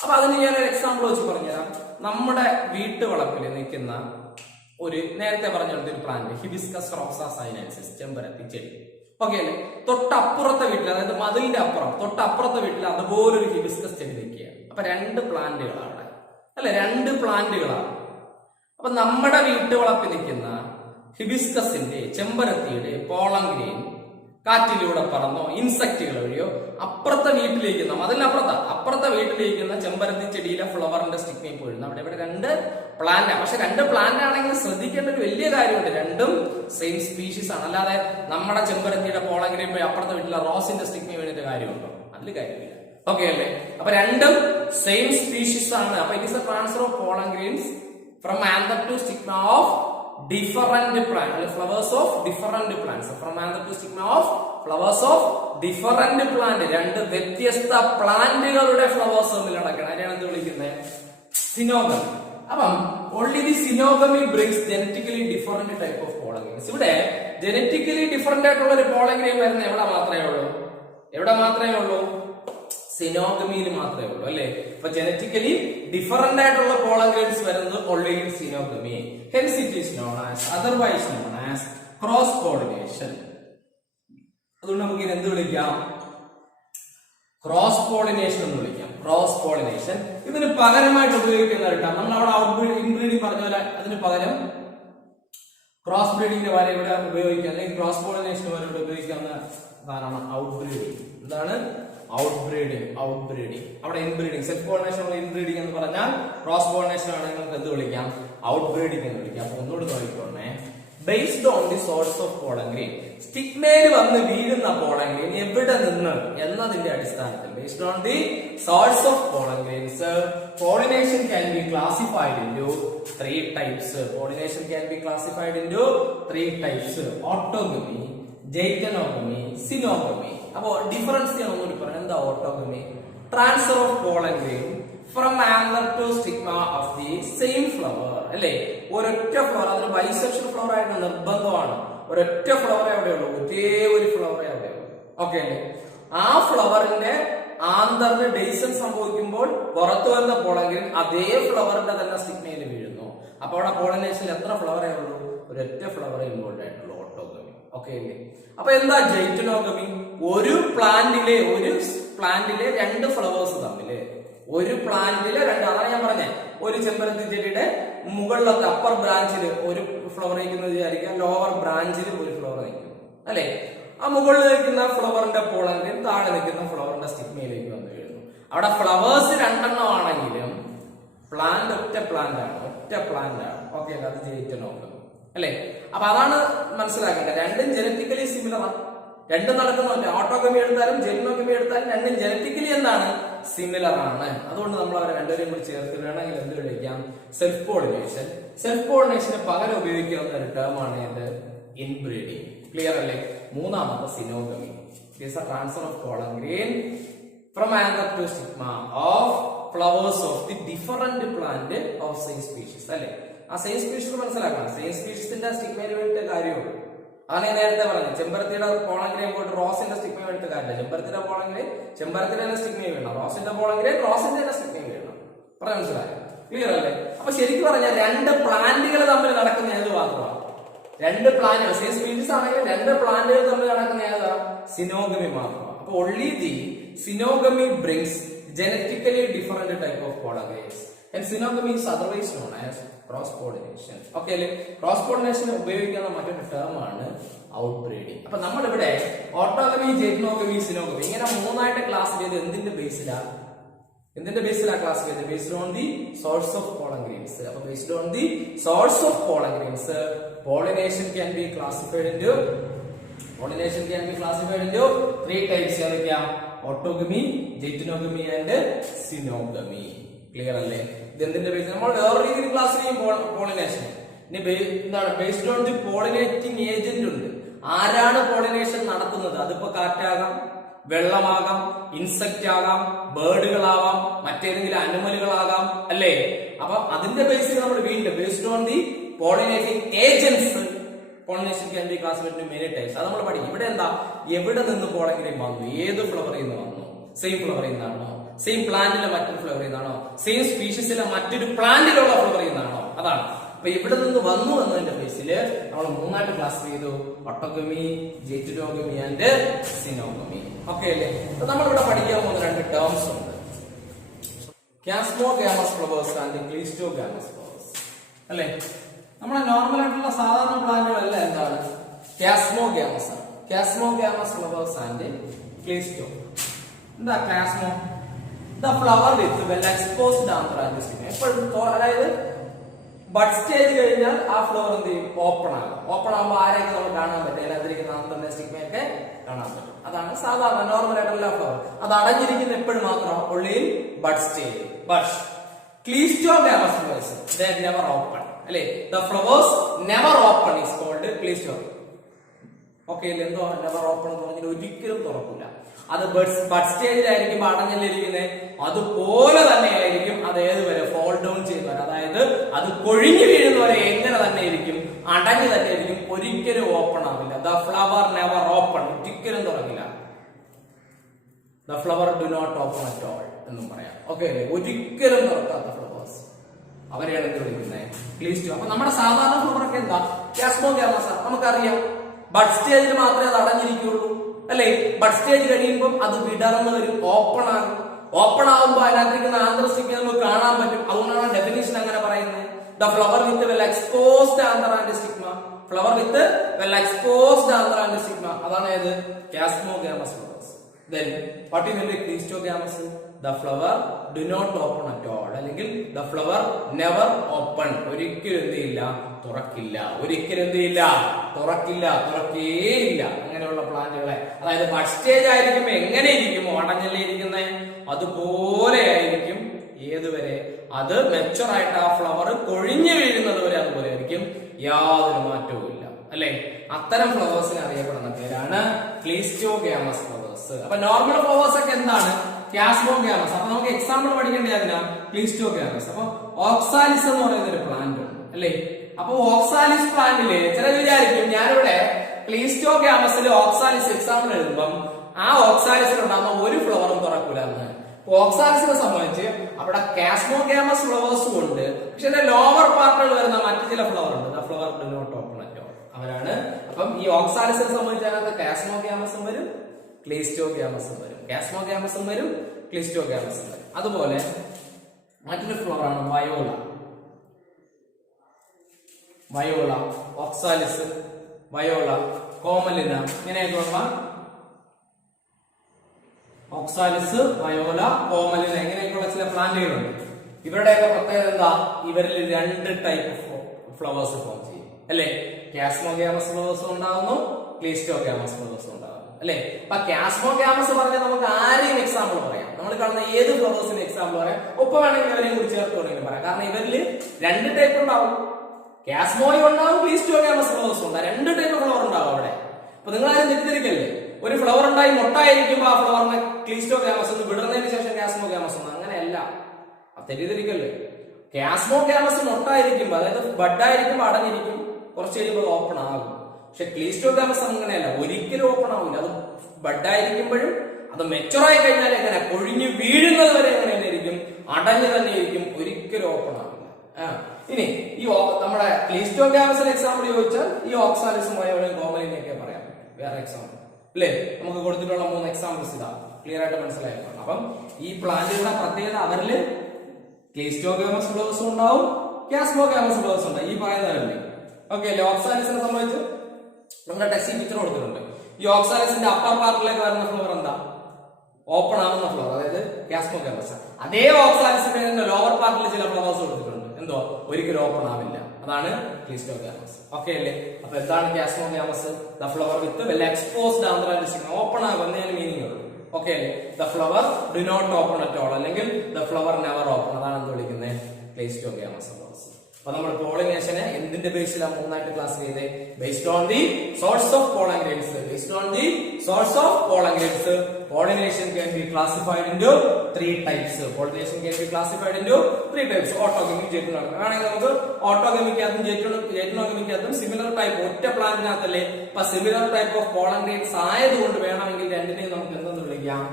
അപ്പൊ അതിന് ഞാനൊരു എക്സാമ്പിൾ വെച്ച് പറഞ്ഞുതരാം. നമ്മുടെ വീട്ടുവളപ്പിൽ നിൽക്കുന്ന ഒരു നേരത്തെ പറഞ്ഞെടുത്ത ഒരു പ്ലാന്റ്, ഹിബിസ്കസ് റോസ സൈനൻസിസ്, ചെമ്പരത്തി ചെടി. ഓക്കെ അല്ലേ. തൊട്ടപ്പുറത്തെ വീട്ടിൽ, അതായത് മതിലിന്റെ അപ്പുറം തൊട്ടപ്പുറത്തെ വീട്ടിൽ അതുപോലൊരു ഹിബിസ്കസ് ചെടി നിൽക്കുകയാണ്. അപ്പൊ 2 പ്ലാന്റുകളാണ് അല്ലെ, 2 പ്ലാന്റുകളാണ്. അപ്പൊ അപ്പൊ നമ്മുടെ വീട്ടുവളപ്പിൽ നിൽക്കുന്ന ഹിബിസ്കസിന്റെ, ചെമ്പരത്തിയുടെ പോളൻ ഗ്രെയിൻ കാറ്റിലൂടെ പറന്നോ ഇൻസെക്റ്റുകൾ വഴിയോ അപ്പുറത്തെ വീട്ടിലേക്കുന്ന, അപ്പുറത്തെ വീട്ടിലേക്കുന്ന ചെമ്പരത്തി ചെടിയിലെ ഫ്ലവറിന്റെ സ്റ്റിഗ്മയിൽ പോയിരുന്നു. ഇവിടെ രണ്ട് പ്ലാന്റ്, പക്ഷെ രണ്ട് പ്ലാന്റ് ആണെങ്കിൽ ശ്രദ്ധിക്കേണ്ട ഒരു വലിയ കാര്യമുണ്ട്, രണ്ടും സെയിം സ്പീഷീസ് ആണ്. അല്ലാതെ നമ്മുടെ ചെമ്പരത്തിയുടെ പോളൻ ഗ്രെയിൻ പോയി അപ്പുറത്തെ വീട്ടിലെ റോസിന്റെ സ്റ്റിഗ്മയിൽ വീണിട്ട് കാര്യമുണ്ടോ? അതിൽ കാര്യമില്ല. ഓക്കെ അല്ലേ? അപ്പൊ രണ്ടും സെയിം സ്പീഷീസ് ആണ്. അപ്പൊ it is a transfer of pollen grains from anther to stigma of different plant, flowers of different plants, from anther to stigma of flowers of different plant. രണ്ട് വ്യത്യസ്ത പ്ലാന്റുകളുടെ ഫ്ലവേഴ്സ് തമ്മിൽ നടക്കണം. അതിനാണ് എന്ത് വിളിക്കുന്നത്? സിനോഗമി. അപ്പം only the synogamy brings genetically different type of pollen grains. ഇവിടെ genetically different ആയിട്ടുള്ള ഒരു പോളൻ ഗ്രെയിൻ വരുന്നത് എവിടെ മാത്രമേ ഉള്ളൂ? സിനോഗമിയിൽ മാത്രമേ ഉള്ളൂ അല്ലെ? അപ്പൊ ജനറ്റിക്കലി ഡിഫറെന്റ് ആയിട്ടുള്ള പോളൻ ഗ്രെയിൻസ് വരുന്നത് only in synogamy. Hence it is known as, otherwise known as cross pollination. അതുകൊണ്ട് നമുക്ക് ഇത് എന്ത് വിളിക്കാം? ക്രോസ് പോളിനേഷൻ എന്ന് വിളിക്കാം. ക്രോസ് പോളിനേഷൻ ഇതിന് പകരമായിട്ട് ഉപയോഗിക്കുന്ന ഒരു ടേം, നമ്മൾ അവിടെ ഔട്ട് ഇൻബ്രീഡിംഗ് പറഞ്ഞ പോലെ അതിന് പകരം ക്രോസ് ബ്രീഡിംഗിന് വരെ ഇവിടെ ഉപയോഗിക്കാം, അല്ലെങ്കിൽ ക്രോസ് പോളിനേഷന് വരെ ഇവിടെ ഉപയോഗിക്കാവുന്ന സാധനമാണ് ഔട്ട് ബ്രീഡിംഗ്. എന്താണ് ഔട്ട് ബ്രീഡിംഗ്? അവിടെ ഇൻബ്രീഡിംഗ്, സെൽഫ് പോളിനേഷൻ ഇൻബ്രീഡിംഗ് എന്ന് പറഞ്ഞാൽ, ക്രോസ് പോളിനേഷൻ ആണെങ്കിൽ നമുക്ക് എന്ത് വിളിക്കാം? ഔട്ട് ബ്രീഡിംഗ് എന്ന് വിളിക്കാം. അപ്പൊ ഒന്നുകൂടി നോക്കിക്കോണേ. Based on the source of pollen grain, സ്റ്റിഗ്മയിൽ വന്ന് വീഴുന്ന പോളൻ ഗ്രെയിൻ എവിടെ നിന്ന് എന്നതിന്റെ അടിസ്ഥാനത്തിൽ, based on the source of pollen grains, pollination can be classified into three types. Autogamy, geitonogamy, xenogamy. അപ്പോ ഡിഫറൻസ് ഞാൻ ഒന്നുകൂടി പറയാം. എന്താ autogamy? Transfer of pollen grain from anther to stigma of the same flower അല്ലെ? ഒരൊറ്റ flower, അതിന് bisexual flower ആയിട്ട് നിർബന്ധമാണ്. ഒരൊറ്റ ഫ്ലവറേ അവിടെയുള്ളൂ, ഒരേ ഒരു ഫ്ലവറേ അവിടെയുള്ളൂ. ഓക്കെ അല്ലേ? ആ ഫ്ലവറിന്റെ ആന്തറിന് ഡെയ്സൺ സംഭവിക്കുമ്പോൾ പുറത്തു വരുന്ന പോളൻ ഗ്രെയിൻ അതേ ഫ്ലവറിന്റെ തന്നെ സ്റ്റിഗ്മയിൽ വീഴുന്നു. അപ്പൊ അവിടെ പോളിനേഷനിൽ എത്ര ഫ്ലവറേ ഉള്ളൂ? ഒരൊറ്റ ഫ്ലവറേ ഇൻവോൾവ് ആയിട്ടുള്ളൂ, ഓട്ടോഗമി. ഓക്കെ അല്ലേ? അപ്പൊ എന്താ ജൈറ്റനോഗമി? ഒരു പ്ലാന്റിലെ രണ്ട് ഫ്ലവേഴ്സ് തമ്മില്, ഒരു പ്ലാന്റിലെ രണ്ട്, അതാണ് ഞാൻ പറഞ്ഞത്. ഒരു ചെമ്പരത്തി ചെടിയുടെ മുകളിലത്തെ അപ്പർ ബ്രാഞ്ചിൽ ഒരു ഫ്ലവർ നിൽക്കുന്നത് വിചാരിക്കുക, ലോവർ ബ്രാഞ്ചിൽ ഒരു ഫ്ലവർ നിൽക്കുന്നു അല്ലെ? ആ മുകളിൽ നിൽക്കുന്ന ഫ്ലവറിന്റെ പോളൻ ഗ്രെയിൻ താഴെ നിൽക്കുന്ന ഫ്ലവറിന്റെ സ്റ്റിഗ്മയിലേക്ക് വന്ന് വീഴുന്നു. അവിടെ ഫ്ലവേഴ്സ് രണ്ടെണ്ണം ആണെങ്കിലും പ്ലാന്റ് ഒറ്റ പ്ലാന്റ് ആണ്. ഓക്കെ അല്ലേ? അത് ജൈറ്റനോഗമി അല്ലെ? അപ്പൊ അതാണ് മനസ്സിലാക്കേണ്ടത്. രണ്ടും ജനറ്റിക്കലി സിമിലർ ആണ്. രണ്ടും നടക്കുന്നുണ്ട്. ഓട്ടോഗമി എടുത്താലും ജൈറ്റനോഗമി എടുത്താലും രണ്ടും ജനറ്റിക്കലി എന്താണ്? സിമിലർ ആണ്. അതുകൊണ്ട് നമ്മൾ അവരെ രണ്ടുപേരെയും കൂടി ചേർത്ത് വേണമെങ്കിൽ എന്ത് വിളിക്കാം? Self pollination. സെൽഫ് പോളിനേഷന് പകരം ഉപയോഗിക്കാവുന്ന ഒരു ടേം ആണ് ഇത് ഇൻബ്രീഡിംഗ്. ക്ലിയർ അല്ലേ? മൂന്നാമത്തെ xenogamy. It's a transfer of pollen grain from anther to stigma of flowers of the different plant of same species അല്ലെ? ആ സെയിം സ്പീഷീസ് മനസ്സിലാക്കണം. സെയിം സ്പീഷീസിന്റെ സ്റ്റിഗ്മയിൽ വേണ്ടിയിട്ട് കാര്യമുള്ളൂ. അതാണ് ഞാൻ നേരത്തെ പറഞ്ഞത്. ചെമ്പരത്തിയുടെ പോളൻ ഗ്രെയിൻ പോയിട്ട് റോസിന്റെ സ്റ്റിഗ്മ എടുത്ത കാര്യമില്ല. ചെമ്പരത്തിയുടെ പോളൻ ഗ്രെയിൻ ചെമ്പരത്തിന്റെ തന്നെ സ്റ്റിഗ്മയിൽ വീഴണം, റോസിന്റെ പോളൻ ഗ്രെയിൻ റോസിന്റെ തന്നെ സ്റ്റിഗ്മയിൽ വീഴണം. പറഞ്ഞ മനസ്സിലായോ? ക്ലിയർ അല്ലേ? അപ്പൊ ശരിക്കും പറഞ്ഞാൽ രണ്ട് പ്ലാന്റുകൾ തമ്മിൽ നടക്കുന്ന ഏത് മാത്രമാണ്? രണ്ട് പ്ലാന്റുകൾ, സെയിം സ്പീഷീസ് ആണെങ്കിൽ രണ്ട് പ്ലാന്റുകൾ തമ്മിൽ നടക്കുന്ന ഏതാ? സിനോഗമി മാത്രമാണ്. അപ്പൊ only the synogamy brings genetically different type of pollen grains, and synogamy is otherwise known as cross pollination. Okay അല്ലേ? ക്രോസ് പോളിനേഷൻ ഉപയോഗിക്കുന്ന മറ്റൊരു ടേം ആണ് ഔട്ട് ബ്രീഡിംഗ്. അപ്പൊ നമ്മൾ ഇവിടെ ഓട്ടോഗമി, ജൈറ്റനോഗമി, സിനോഗമി ഇങ്ങനെ മൂന്നായിട്ട് ക്ലാസ് ചെയ്ത് എന്തിന്റെ ബേസിലാ ക്ലാസ് ചെയ്ത്? Based on the source of pollen grains. അപ്പൊ based on the source of pollen grains, pollination can be classified into three types. Autogamy, geitonogamy and xenogamy. Clear അല്ലേ? ഇതെന്തിന്റെ ബേസ്? നമ്മൾ വേറെ രീതിയിൽ ക്ലാസ് ചെയ്യും പോളിനേഷൻ. ഇനി എന്താണ്? Based on the pollinating agent ഉണ്ട്. ആരാണ് പോളിനേഷൻ നടത്തുന്നത്? അതിപ്പോ കാറ്റാകാം, വെള്ളമാകാം, ഇൻസെക്റ്റ് ആകാം, ബേർഡുകളാവാം, മറ്റേതെങ്കിലും അനിമലുകളാകാം അല്ലേ? അപ്പൊ അതിന്റെ ബേസിൽ നമ്മൾ വീണ്ടും based on the pollinating agents, pollination can be classified into many types. അത് നമ്മൾ പഠിക്കും. ഇവിടെ എന്താ? എവിടെ നിന്ന് പോളൻ ഗ്രെയിൻ വന്നു? ഏത് ഫ്ലവറിൽ നിന്ന് വന്നു? സെയിം ഫ്ലവറിൽ നിന്നാണോ? സെയിം പ്ലാന്റിലെ മറ്റൊരു ഫ്ലവറിൽ നിന്നാണോ? സെയിം സ്പീഷീസിലെ മറ്റൊരു പ്ലാന്റിലുള്ള ഫ്ലവറിൽ നിന്നാണോ? അതാണ്. അപ്പൊ ഇവിടെ നിന്ന് വന്നു എന്നതിന്റെ ബേസില് നമ്മൾ മൂന്നായിട്ട് ക്ലാസ് ചെയ്തു: autogamy, geitonogamy and xenogamy. Okay അല്ലേ? അപ്പൊ നമ്മളിവിടെ പഠിക്കാൻ പോകുന്ന രണ്ട് ടേംസ് ഉണ്ട്: chasmogamous flowers and cleistogamous flowers. അല്ലേ? നമ്മളെ നോർമൽ ആയിട്ടുള്ള സാധാരണ പ്ലാന്റുകളെല്ലാം എന്താണ്? കാസ്മോഗ്യാമസ് ആണ്. Chasmogamous flowers and cleisto. എന്താ chasmo? The flower with well exposed anther and stigma. എപ്പോഴും അതായത് ബഡ് സ്റ്റേജ് കഴിഞ്ഞാൽ ആ ഫ്ലവർ എന്ത് ചെയ്യും? ഓപ്പൺ ആകും. ഓപ്പൺ ആകുമ്പോൾ ആരെയൊക്കെ നമ്മൾ കാണാൻ പറ്റും? അതിനകത്തിരിക്കുന്ന ആന്ത്രാൻഡിസ്റ്റിക്മയൊക്കെ കാണാൻ പറ്റും. അതാണ് സാധാരണ നോർമൽ ആയിട്ടുള്ള ഫ്ലവർ. അത് അടഞ്ഞിരിക്കുന്ന എപ്പോഴും മാത്രം ഉള്ളിൽ bud stage. But cleistogamous flowers they never open. അല്ലേ? The flowers never open is called cleisto. Okay, എന്തോ നെവർ ഓപ്പൺ എന്ന് പറഞ്ഞാൽ ഒരിക്കലും തുറക്കില്ല. അത് ബഡ് സ്റ്റേജിലായിരിക്കും അടഞ്ഞിരിക്കുന്നത്. അതുപോലെ തന്നെ ആയിരിക്കും അത് ഏതുവരെ? ഫോൾ ഡൗൺ ചെയ്യുന്നവരെ, അതായത് അത് കൊഴിഞ്ഞു വീഴുന്നവരെ എങ്ങനെ തന്നെ ഇരിക്കും? അടഞ്ഞു തന്നെ ഇരിക്കും. ഒരിക്കലും ഓപ്പൺ ആവില്ല. The flower never open. ഒരിക്കലും തുറക്കില്ല. The flower do not open at all എന്നും പറയാം. ഓക്കെ, ഒരിക്കലും തുറക്കാത്ത ഫ്ലവേഴ്സ് അവരെയാണ് എന്ത് വിളിക്കുന്നത്? ക്ലീസ്റ്റോ. അപ്പൊ നമ്മുടെ സാധാരണ ഫ്ലവർ ഒക്കെ എന്താ? കാസ്മോഗ്യാമസ്. നമുക്കറിയാം ബഡ് സ്റ്റേജിൽ മാത്രമേ അത് അടഞ്ഞിരിക്കുള്ളൂ, അല്ലേ? ബഡ് സ്റ്റേജ് കഴിയുമ്പോൾ അത് വിടർന്ന് വരും, ഓപ്പൺ ആകും. ഓപ്പൺ ആകുമ്പോൾ അതിനകത്തിരിക്കുന്ന ആന്ത്രസ്റ്റിക് നമുക്ക് കാണാൻ പറ്റും. അതുകൊണ്ടാണ് ഡെഫിനിഷൻ അങ്ങനെ പറയുന്നത്. The flower with well exposed anther and stigma. Flower with well exposed anther and stigma. അതാണ് ഏത്? Chasmogamous flowers. Then what is the cleistogamous? The flower do not open at all. അല്ലെങ്കിൽ the flower never open. ഒരിക്കലും എന്ത് ചെയ്യില്ല? തുറക്കില്ല. ഒരിക്കലും എന്ത് ചെയ്യില്ല? തുറക്കില്ല, തുറക്കേയില്ല. അങ്ങനെയുള്ള പ്ലാന്റുകളെ, അതായത് ബഡ് സ്റ്റേജ് ആയിരിക്കും എങ്ങനെ ഇരിക്കുമോ അടഞ്ഞല്ലേ ഇരിക്കുന്നത്, അതുപോലെ ആയിരിക്കും ഏതുവരെ? അത് മെച്ചുവർ ആയിട്ട് ആ ഫ്ലവർ കൊഴിഞ്ഞു വീഴുന്നത് വരെ അതുപോലെ ആയിരിക്കും. യാതൊരു മാറ്റവും ഇല്ല, അല്ലെ? അത്തരം ഫ്ലവേഴ്സിന് അറിയപ്പെടുന്ന പേരാണ് ക്ലീസ്റ്റോഗ്യാമസ് ഫ്ലവേഴ്സ്. അപ്പൊ നോർമൽ ഫ്ലവേഴ്സ് ഒക്കെ എന്താണ്? കാസ്മോഗ്യാമസ്. അപ്പൊ നമുക്ക് എക്സാമ്പിൾ പഠിക്കേണ്ടതിനാ ക്ലീസ്റ്റോഗ്യാമസ്. അപ്പൊ ഓക്സാലിസ് എന്ന് പറയുന്ന ഒരു പ്ലാന്റ് ഉണ്ട്, അല്ലേ? അപ്പൊ ഓക്സാലിസ് പ്ലാന്റില് ചില വിചാരിക്കും ഞാനിവിടെ ക്ലീസ്റ്റോഗ്യാമസിൽ ഓക്സാലിസ് എക്സാമ്പിൾ എഴുതുമ്പം ആ ഓക്സാലിസിൽ ഉണ്ടാകുന്ന ഒരു ഫ്ലവറും തുറക്കൂല എന്ന്. ഓക്സാലിസിനെ സംബന്ധിച്ച് അവിടെ കാസ്മോഗ്യാമസ് ഫ്ലവേഴ്സും ഉണ്ട്, പക്ഷെ ലോവർ പാർട്ടുകൾ വരുന്ന മറ്റു ചില ഫ്ലവർ ഉണ്ട്. ആ flower do not open at all. അവരാണ്. അപ്പം ഈ ഓക്സാലിസിനെ സംബന്ധിച്ച് അതിനകത്ത് കാസ്മോഗ്യാമസും വരും, ക്ലീസ്റ്റോഗ്യാമസും വരും. കാസ്മോഗ്യാമസും വരും, ക്ലീസ്റ്റോഗ്യാമസും വരും. അതുപോലെ മറ്റൊരു ഫ്ലവറാണ് വയോള. വയോള, ഓക്സാലിസ്, വയോള, കോമലിന, ഇങ്ങനെയൊക്കെയുള്ള ഓക്സാലിസ്, വയോല, കോമലിന ഇങ്ങനെയൊക്കെയുള്ള ചില പ്ലാന്റുകളുണ്ട്. ഇവരുടെയൊക്കെ പ്രത്യേകത എന്താ? ഇവരിൽ രണ്ട് ടൈപ്പ് ഫ്ലവേഴ്സ് ഫോം ചെയ്യും, അല്ലെ? കാസ്മോഗ്യാമസ് ഫ്ലവേഴ്സും ഉണ്ടാകുന്നു, ക്ലീസ്റ്റോഗ്യാമസ് ഫ്ലവേഴ്സും ഉണ്ടാകുന്നു, അല്ലെ? അപ്പൊ കാസ്മോഗ്യാമസ് പറഞ്ഞാൽ നമുക്ക് ആരെയും എക്സാമ്പിൾ പറയാം. നമ്മൾ കാണുന്ന ഏത് ഫ്ലവേഴ്സിന് എക്സാമ്പിൾ പറയാം. ഒപ്പം വേണമെങ്കിൽ ഇവരെയും കൂടി ചേർത്ത് വേണമെങ്കിൽ പറയാം. കാരണം ഇവരിൽ രണ്ട് ടൈപ്പ് ഉണ്ടാവും. കാസ്മോയും ഉണ്ടാവും, ക്ലീസ്റ്റോഗ്യാമസ് ഫ്ലവേഴ്സും ഉണ്ടാവും. രണ്ട് ടൈപ്പ് ഫ്ലവർ ഉണ്ടാവും അവിടെ. അപ്പൊ നിങ്ങൾ ആരും തെറ്റിദ്ധരിക്കല്ലേ? ഒരു ഫ്ലവർ ഉണ്ടായി മൊട്ടായിരിക്കുമ്പോ ആ ഫ്ലവറിനെ ക്ലീസ്റ്റോഗ്യാമസ് ഒന്ന് വിടുന്നതിന് ശേഷം കാസ്മോഗ്യാമസ് ഒന്ന്, അങ്ങനെയല്ല. തെറ്റിദ്ധരിക്കല്ലേ? കാസ്മോഗ്യാമസ് മൊട്ടായിരിക്കുമ്പോ, അതായത് ബഡായിരിക്കുമ്പോ അടഞ്ഞിരിക്കും, കുറച്ച് കഴിയുമ്പോൾ ഓപ്പൺ ആകും. പക്ഷെ ക്ലീസ്റ്റോഗ്യാമസ് അങ്ങനെയല്ല, ഒരിക്കലും ഓപ്പൺ ആവില്ല. അത് ബഡായിരിക്കുമ്പോഴും അത് മെച്ചുറായി കഴിഞ്ഞാൽ എങ്ങനെ കൊഴിഞ്ഞു വീഴുന്നത് വരെ എങ്ങനെ തന്നെ ഇരിക്കും, അടഞ്ഞു തന്നെ ഇരിക്കും, ഒരിക്കലും ഓപ്പൺ ആവില്ല. ഇനി ഈ നമ്മുടെ ക്ലീസ്റ്റോഗ്യാമസിന് എക്സാമ്പിൾ ചോദിച്ചാൽ ഈ ഓക്സാലിസും വയോളയും കോമലിനെയൊക്കെ പറയാം. വേറെ എക്സാമ്പിൾ അല്ലേ? നമുക്ക് കൊടുത്തിട്ടുള്ള 3 എക്സാമ്പിൾസ് ഇതാ, ക്ലിയർ ആയിട്ട് മനസ്സിലായിട്ടുണ്ട്. അപ്പം ഈ പ്ലാന്റുകളുടെ പ്രത്യേകത അവരില് ക്ലീസ്റ്റോഗ്യാമസ് ഫ്ലവേഴ്സും ഉണ്ടാവും, കാസ്മോഗ്യാമസ് ഫ്ലവേഴ്സും ഉണ്ടാവും. ഈ പറയുന്നതല്ലേ? ഓക്കെ അല്ലേ? ഓക്സാലിസിനെ സംബന്ധിച്ച് നമ്മുടെ ടെക്സ്റ്റ് പിക്ചർ കൊടുത്തിട്ടുണ്ട്. ഈ ഓക്സാലിസിന്റെ അപ്പർ പാർട്ടിലേക്ക് വരുന്ന ഫ്ലവർ എന്താ? ഓപ്പൺ ആവുന്ന ഫ്ലവർ, അതായത് കാസ്മോഗ്യാമസ്. അതേ ഓക്സാലിസിന്റെ ലോവർ പാർട്ടിൽ ചില ഫ്ലവേഴ്സ് കൊടുത്തിട്ടുണ്ട്, എന്തോ ഒരിക്കലും ഓപ്പൺ ആവില്ല. അതാണ് ക്ലീസ്റ്റോഗ്യാമസ്. ഓക്കെ അല്ലേ? അപ്പൊ എന്താണ് chasmogamous? The flower with well exposed anther and stigma. Open ആകുന്നതിന് മീനിങ് ഉള്ളൂ. ഓക്കെ അല്ലേ? The flower do not open at all, അല്ലെങ്കിൽ ദ ഫ്ലവർ നെവർ ഓപ്പൺ. അതാണ് എന്ത് വിളിക്കുന്നത്? Cleistogamous flowers. അപ്പൊ നമ്മൾ പോളിനേഷനെ എന്തിന്റെ ബേസിലാണ് 3ആയിട്ട് ക്ലാസ് ചെയ്തേ? Based on the source of pollen grains. Based on the source of pollen grains, pollination can be classified into 3 types. Pollination can be classified into 3 types. Autogamy, ജെറ്റുനോഗമി. വേണമെങ്കിൽ നമുക്ക് ഓട്ടോഗമിക്കകത്തും ജെറ്റുനോഗമിക്കകത്തും സിമിലർ ടൈപ്പ് ഒറ്റ പ്ലാന്റിനകത്തല്ലേ. അപ്പൊ similar type of pollen grains ആയതുകൊണ്ട് വേണമെങ്കിൽ രണ്ടിനെയും നമുക്ക് എന്തെന്ന് വിളിക്കാം?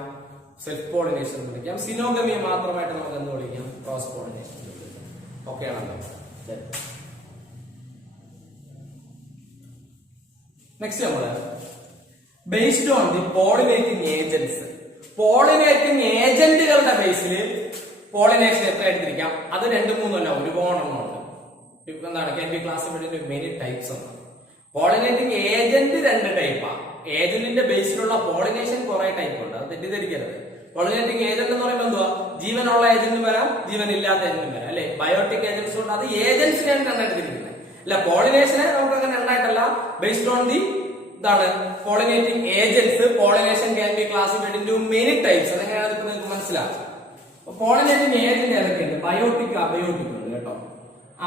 സെൽഫ് പോളിനേഷൻ എന്ന് വിളിക്കാം. സിനോഗമിയെ മാത്രമായിട്ട് നമുക്ക് എന്ത് വിളിക്കാം? Cross pollination. ഓക്കെ ആണല്ലോ? നെക്സ്റ്റ് നമ്മള് based on the pollinating agents. Pollinating ഏജന്റുകളുടെ ബേസിൽ പോളിനേഷൻ എത്ര എടുത്തിരിക്കാം? അത് 2-3 അല്ല, ഒരുപാടെണ്ണം ഉണ്ട്. എന്താണ് can be classified into many types എന്നാണ്. പോളിനേറ്റിംഗ് ഏജന്റ് രണ്ട് ടൈപ്പാണ്. ഏജന്റിന്റെ ബേസിലുള്ള പോളിനേഷൻ കുറെ ടൈപ്പ് ഉണ്ട്, അത് തെറ്റിദ്ധരിക്കരുത്. പോളിനേറ്റിംഗ് ഏജന്റ് എന്ന് പറയുമ്പോൾ എന്തുവാ, ജീവനുള്ള ഏജന്റും വരാം, ജീവൻ ഇല്ലാത്ത ഏജന്റും വരാം അല്ലെ. ബയോട്ടിക് ഏജന്റ്സ് കൊണ്ട് അത് ഏജന്റ്സിനെയാണ് രണ്ടായിട്ട് തിരിക്കുന്നത്. അല്ല, പോളിനേഷനെ നമുക്ക് അങ്ങനെ രണ്ടായിട്ടല്ല, ബേസ്ഡ് ഓൺ ദി എന്താണ് pollinating agents. Pollination can be classified into many types. അതെങ്ങനെയാണ് ഇപ്പൊ നിങ്ങൾക്ക് മനസ്സിലാക്കാം. പോളിനേറ്റിംഗ് ഏജന്റ് ഏതൊക്കെയുണ്ട്? ബയോട്ടിക്, അബയോട്ടിക് ഉണ്ട് കേട്ടോ.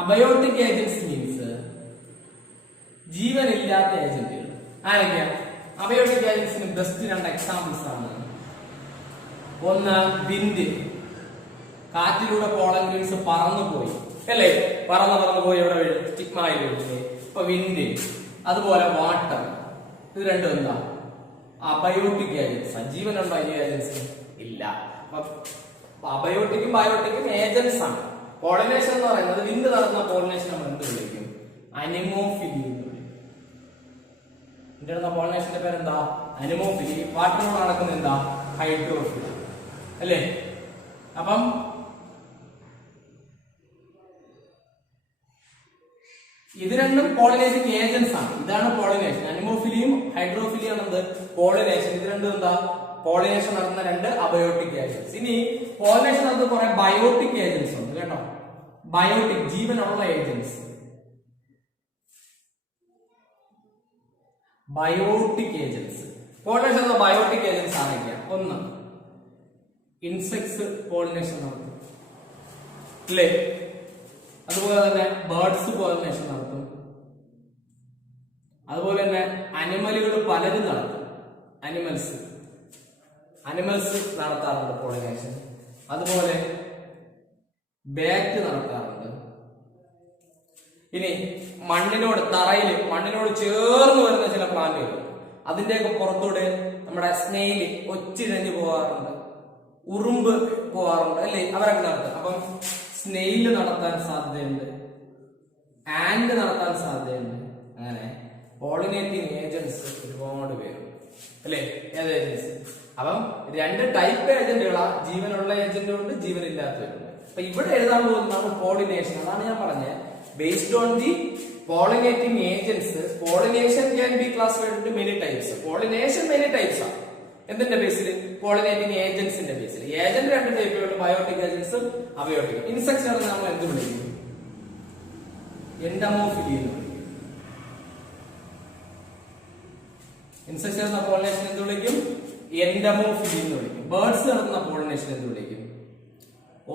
അബയോട്ടിക് ഏജന്റ്സ് മീൻസ് ജീവനില്ലാത്ത ഏജന്റുകൾ. ആരൊക്കെയാണ് അബയോട്ടിക് ഏജന്റ്സിന് ബെസ്റ്റ് രണ്ട് എക്സാമ്പിൾസ് ആണ്. ഒന്ന് വിൻഡ്, കാറ്റിലൂടെ പോളൻ ഗ്രെയിൻസ് പറന്നു പോയി അല്ലേ, പറന്നു പോയി എവിടെ വീഴും, സ്റ്റിഗ്മയിൽ വീഴും. ഇപ്പൊ വിൻഡ്, അതുപോലെ വാട്ടർ, ഇത് രണ്ടും എന്താ അബയോട്ടിക് ഏജന്റ്സ്. ജീവനുണ്ടോ ഈ ഏജന്റ്സ്? ഇല്ല. അബയോട്ടിക്കും ബയോട്ടിക്കും ഏജന്റ്സ് ആണ്. പോളിനേഷൻ എന്ന് പറയുന്നത് വിൻഡ് നടത്തുന്ന പോളിനേഷൻ നമ്മൾ എന്ത് വിളിക്കും? അനിമോഫിലി എന്ന് വിളിക്കും. ഇതിന്റെ പോളിനേഷന്റെ പേരെന്താ? അനിമോഫിലി. വാട്ടറിനോട് നടക്കുന്ന എന്താ? ഹൈഡ്രോഫിലി അല്ലേ. അപ്പം ഇത് രണ്ടും പോളിനേറ്റിംഗ് ഏജന്റ്സ് ആണ്. ഇതാണ് പോളിനേഷൻ. അനിമോഫിലിയും ഹൈഡ്രോഫിലിയും ആണ് എന്ത്? പോളിനേഷൻ. ഇത് രണ്ടും എന്താ? പോളിനേഷൻ നടത്തുന്ന രണ്ട് അബയോട്ടിക് ഏജന്റ്സ്. ഇനി പോളിനേഷൻ നടത്തുന്ന കുറെ ബയോട്ടിക് ഏജന്റ്സ് ഉണ്ട് കേട്ടോ. ബയോട്ടിക്, ജീവനുള്ള ഏജന്റ്സ്. ബയോട്ടിക് ഏജന്റ്സ്, പോളിനേഷൻ നടത്തുന്ന ബയോട്ടിക് ഏജന്റ്സ് ആരൊക്കെയാണ്? ഒന്ന്, ഇൻസെക്ട്സ് പോളിനേഷൻ നടത്തും അല്ലേ. അതുപോലെ തന്നെ ബേർഡ്സ് പോളിനേഷൻ നടത്തും. അതുപോലെ തന്നെ അനിമലുകൾ പലരും നടത്തും. അനിമൽസ് നടത്താറുണ്ട് പോളിനേഷൻ. അതുപോലെ ബാറ്റ് നടത്താറുണ്ട്. ഇനി മണ്ണിനോട്, തറയിൽ മണ്ണിനോട് ചേർന്ന് വരുന്ന ചില പ്ലാന്റുകൾ, അതിന്റെയൊക്കെ പുറത്തൂടെ നമ്മുടെ സ്നെയില് ഒച്ചിഴഞ്ഞു പോകാറുണ്ട്, ഉറുമ്പ് പോകാറുണ്ട് അല്ലേ, അവരൊക്കെ നടത്തും. അപ്പം സ്നെയില് നടത്താൻ സാധ്യതയുണ്ട്, ആൻഡ് നടത്താൻ സാധ്യതയുണ്ട്. അങ്ങനെ പോളിനേറ്റിംഗ് ഏജന്റ്സ് ഒരുപാട് പേരുണ്ട് അല്ലേ. ഏത് ഏജന്റ്സ്? അപ്പം രണ്ട് ടൈപ്പ് ഏജന്റുകളാ, ജീവനുള്ള ഏജന്റും ഉണ്ട്, ജീവനില്ലാത്തവരുണ്ട്. അപ്പൊ ഇവിടെ എഴുതാൻ പോകുന്നതാണ് പോളിനേഷൻ. അതാണ് ഞാൻ പറഞ്ഞത്, based on the pollinating agents pollination can be classified into many types. Pollination many types ആണ്. എന്തിന്റെ ബേസിൽ? പോളിനേറ്റിംഗ് ഏജന്റ്സിന്റെ ബേസിൽ. ഏജന്റ് രണ്ട് ടൈപ്പുകളുണ്ട്, ബയോട്ടിക് ഏജന്റ്സും അബയോട്ടിക്. ഇൻസെക്ട്സ് ആണ് നമ്മൾ എന്ത് വിളിക്കും? എൻഡമോഫിലി എന്ന് വിളിക്കും. ഇൻസെക്ട്സ് നടത്തുന്ന പോളിനേഷൻ എന്ത് വിളിക്കും? എൻഡമോഫിലി എന്ന് വിളിക്കും. ബേർഡ്സ് നടത്തുന്ന പോളിനേഷൻ എന്ത് വിളിക്കും?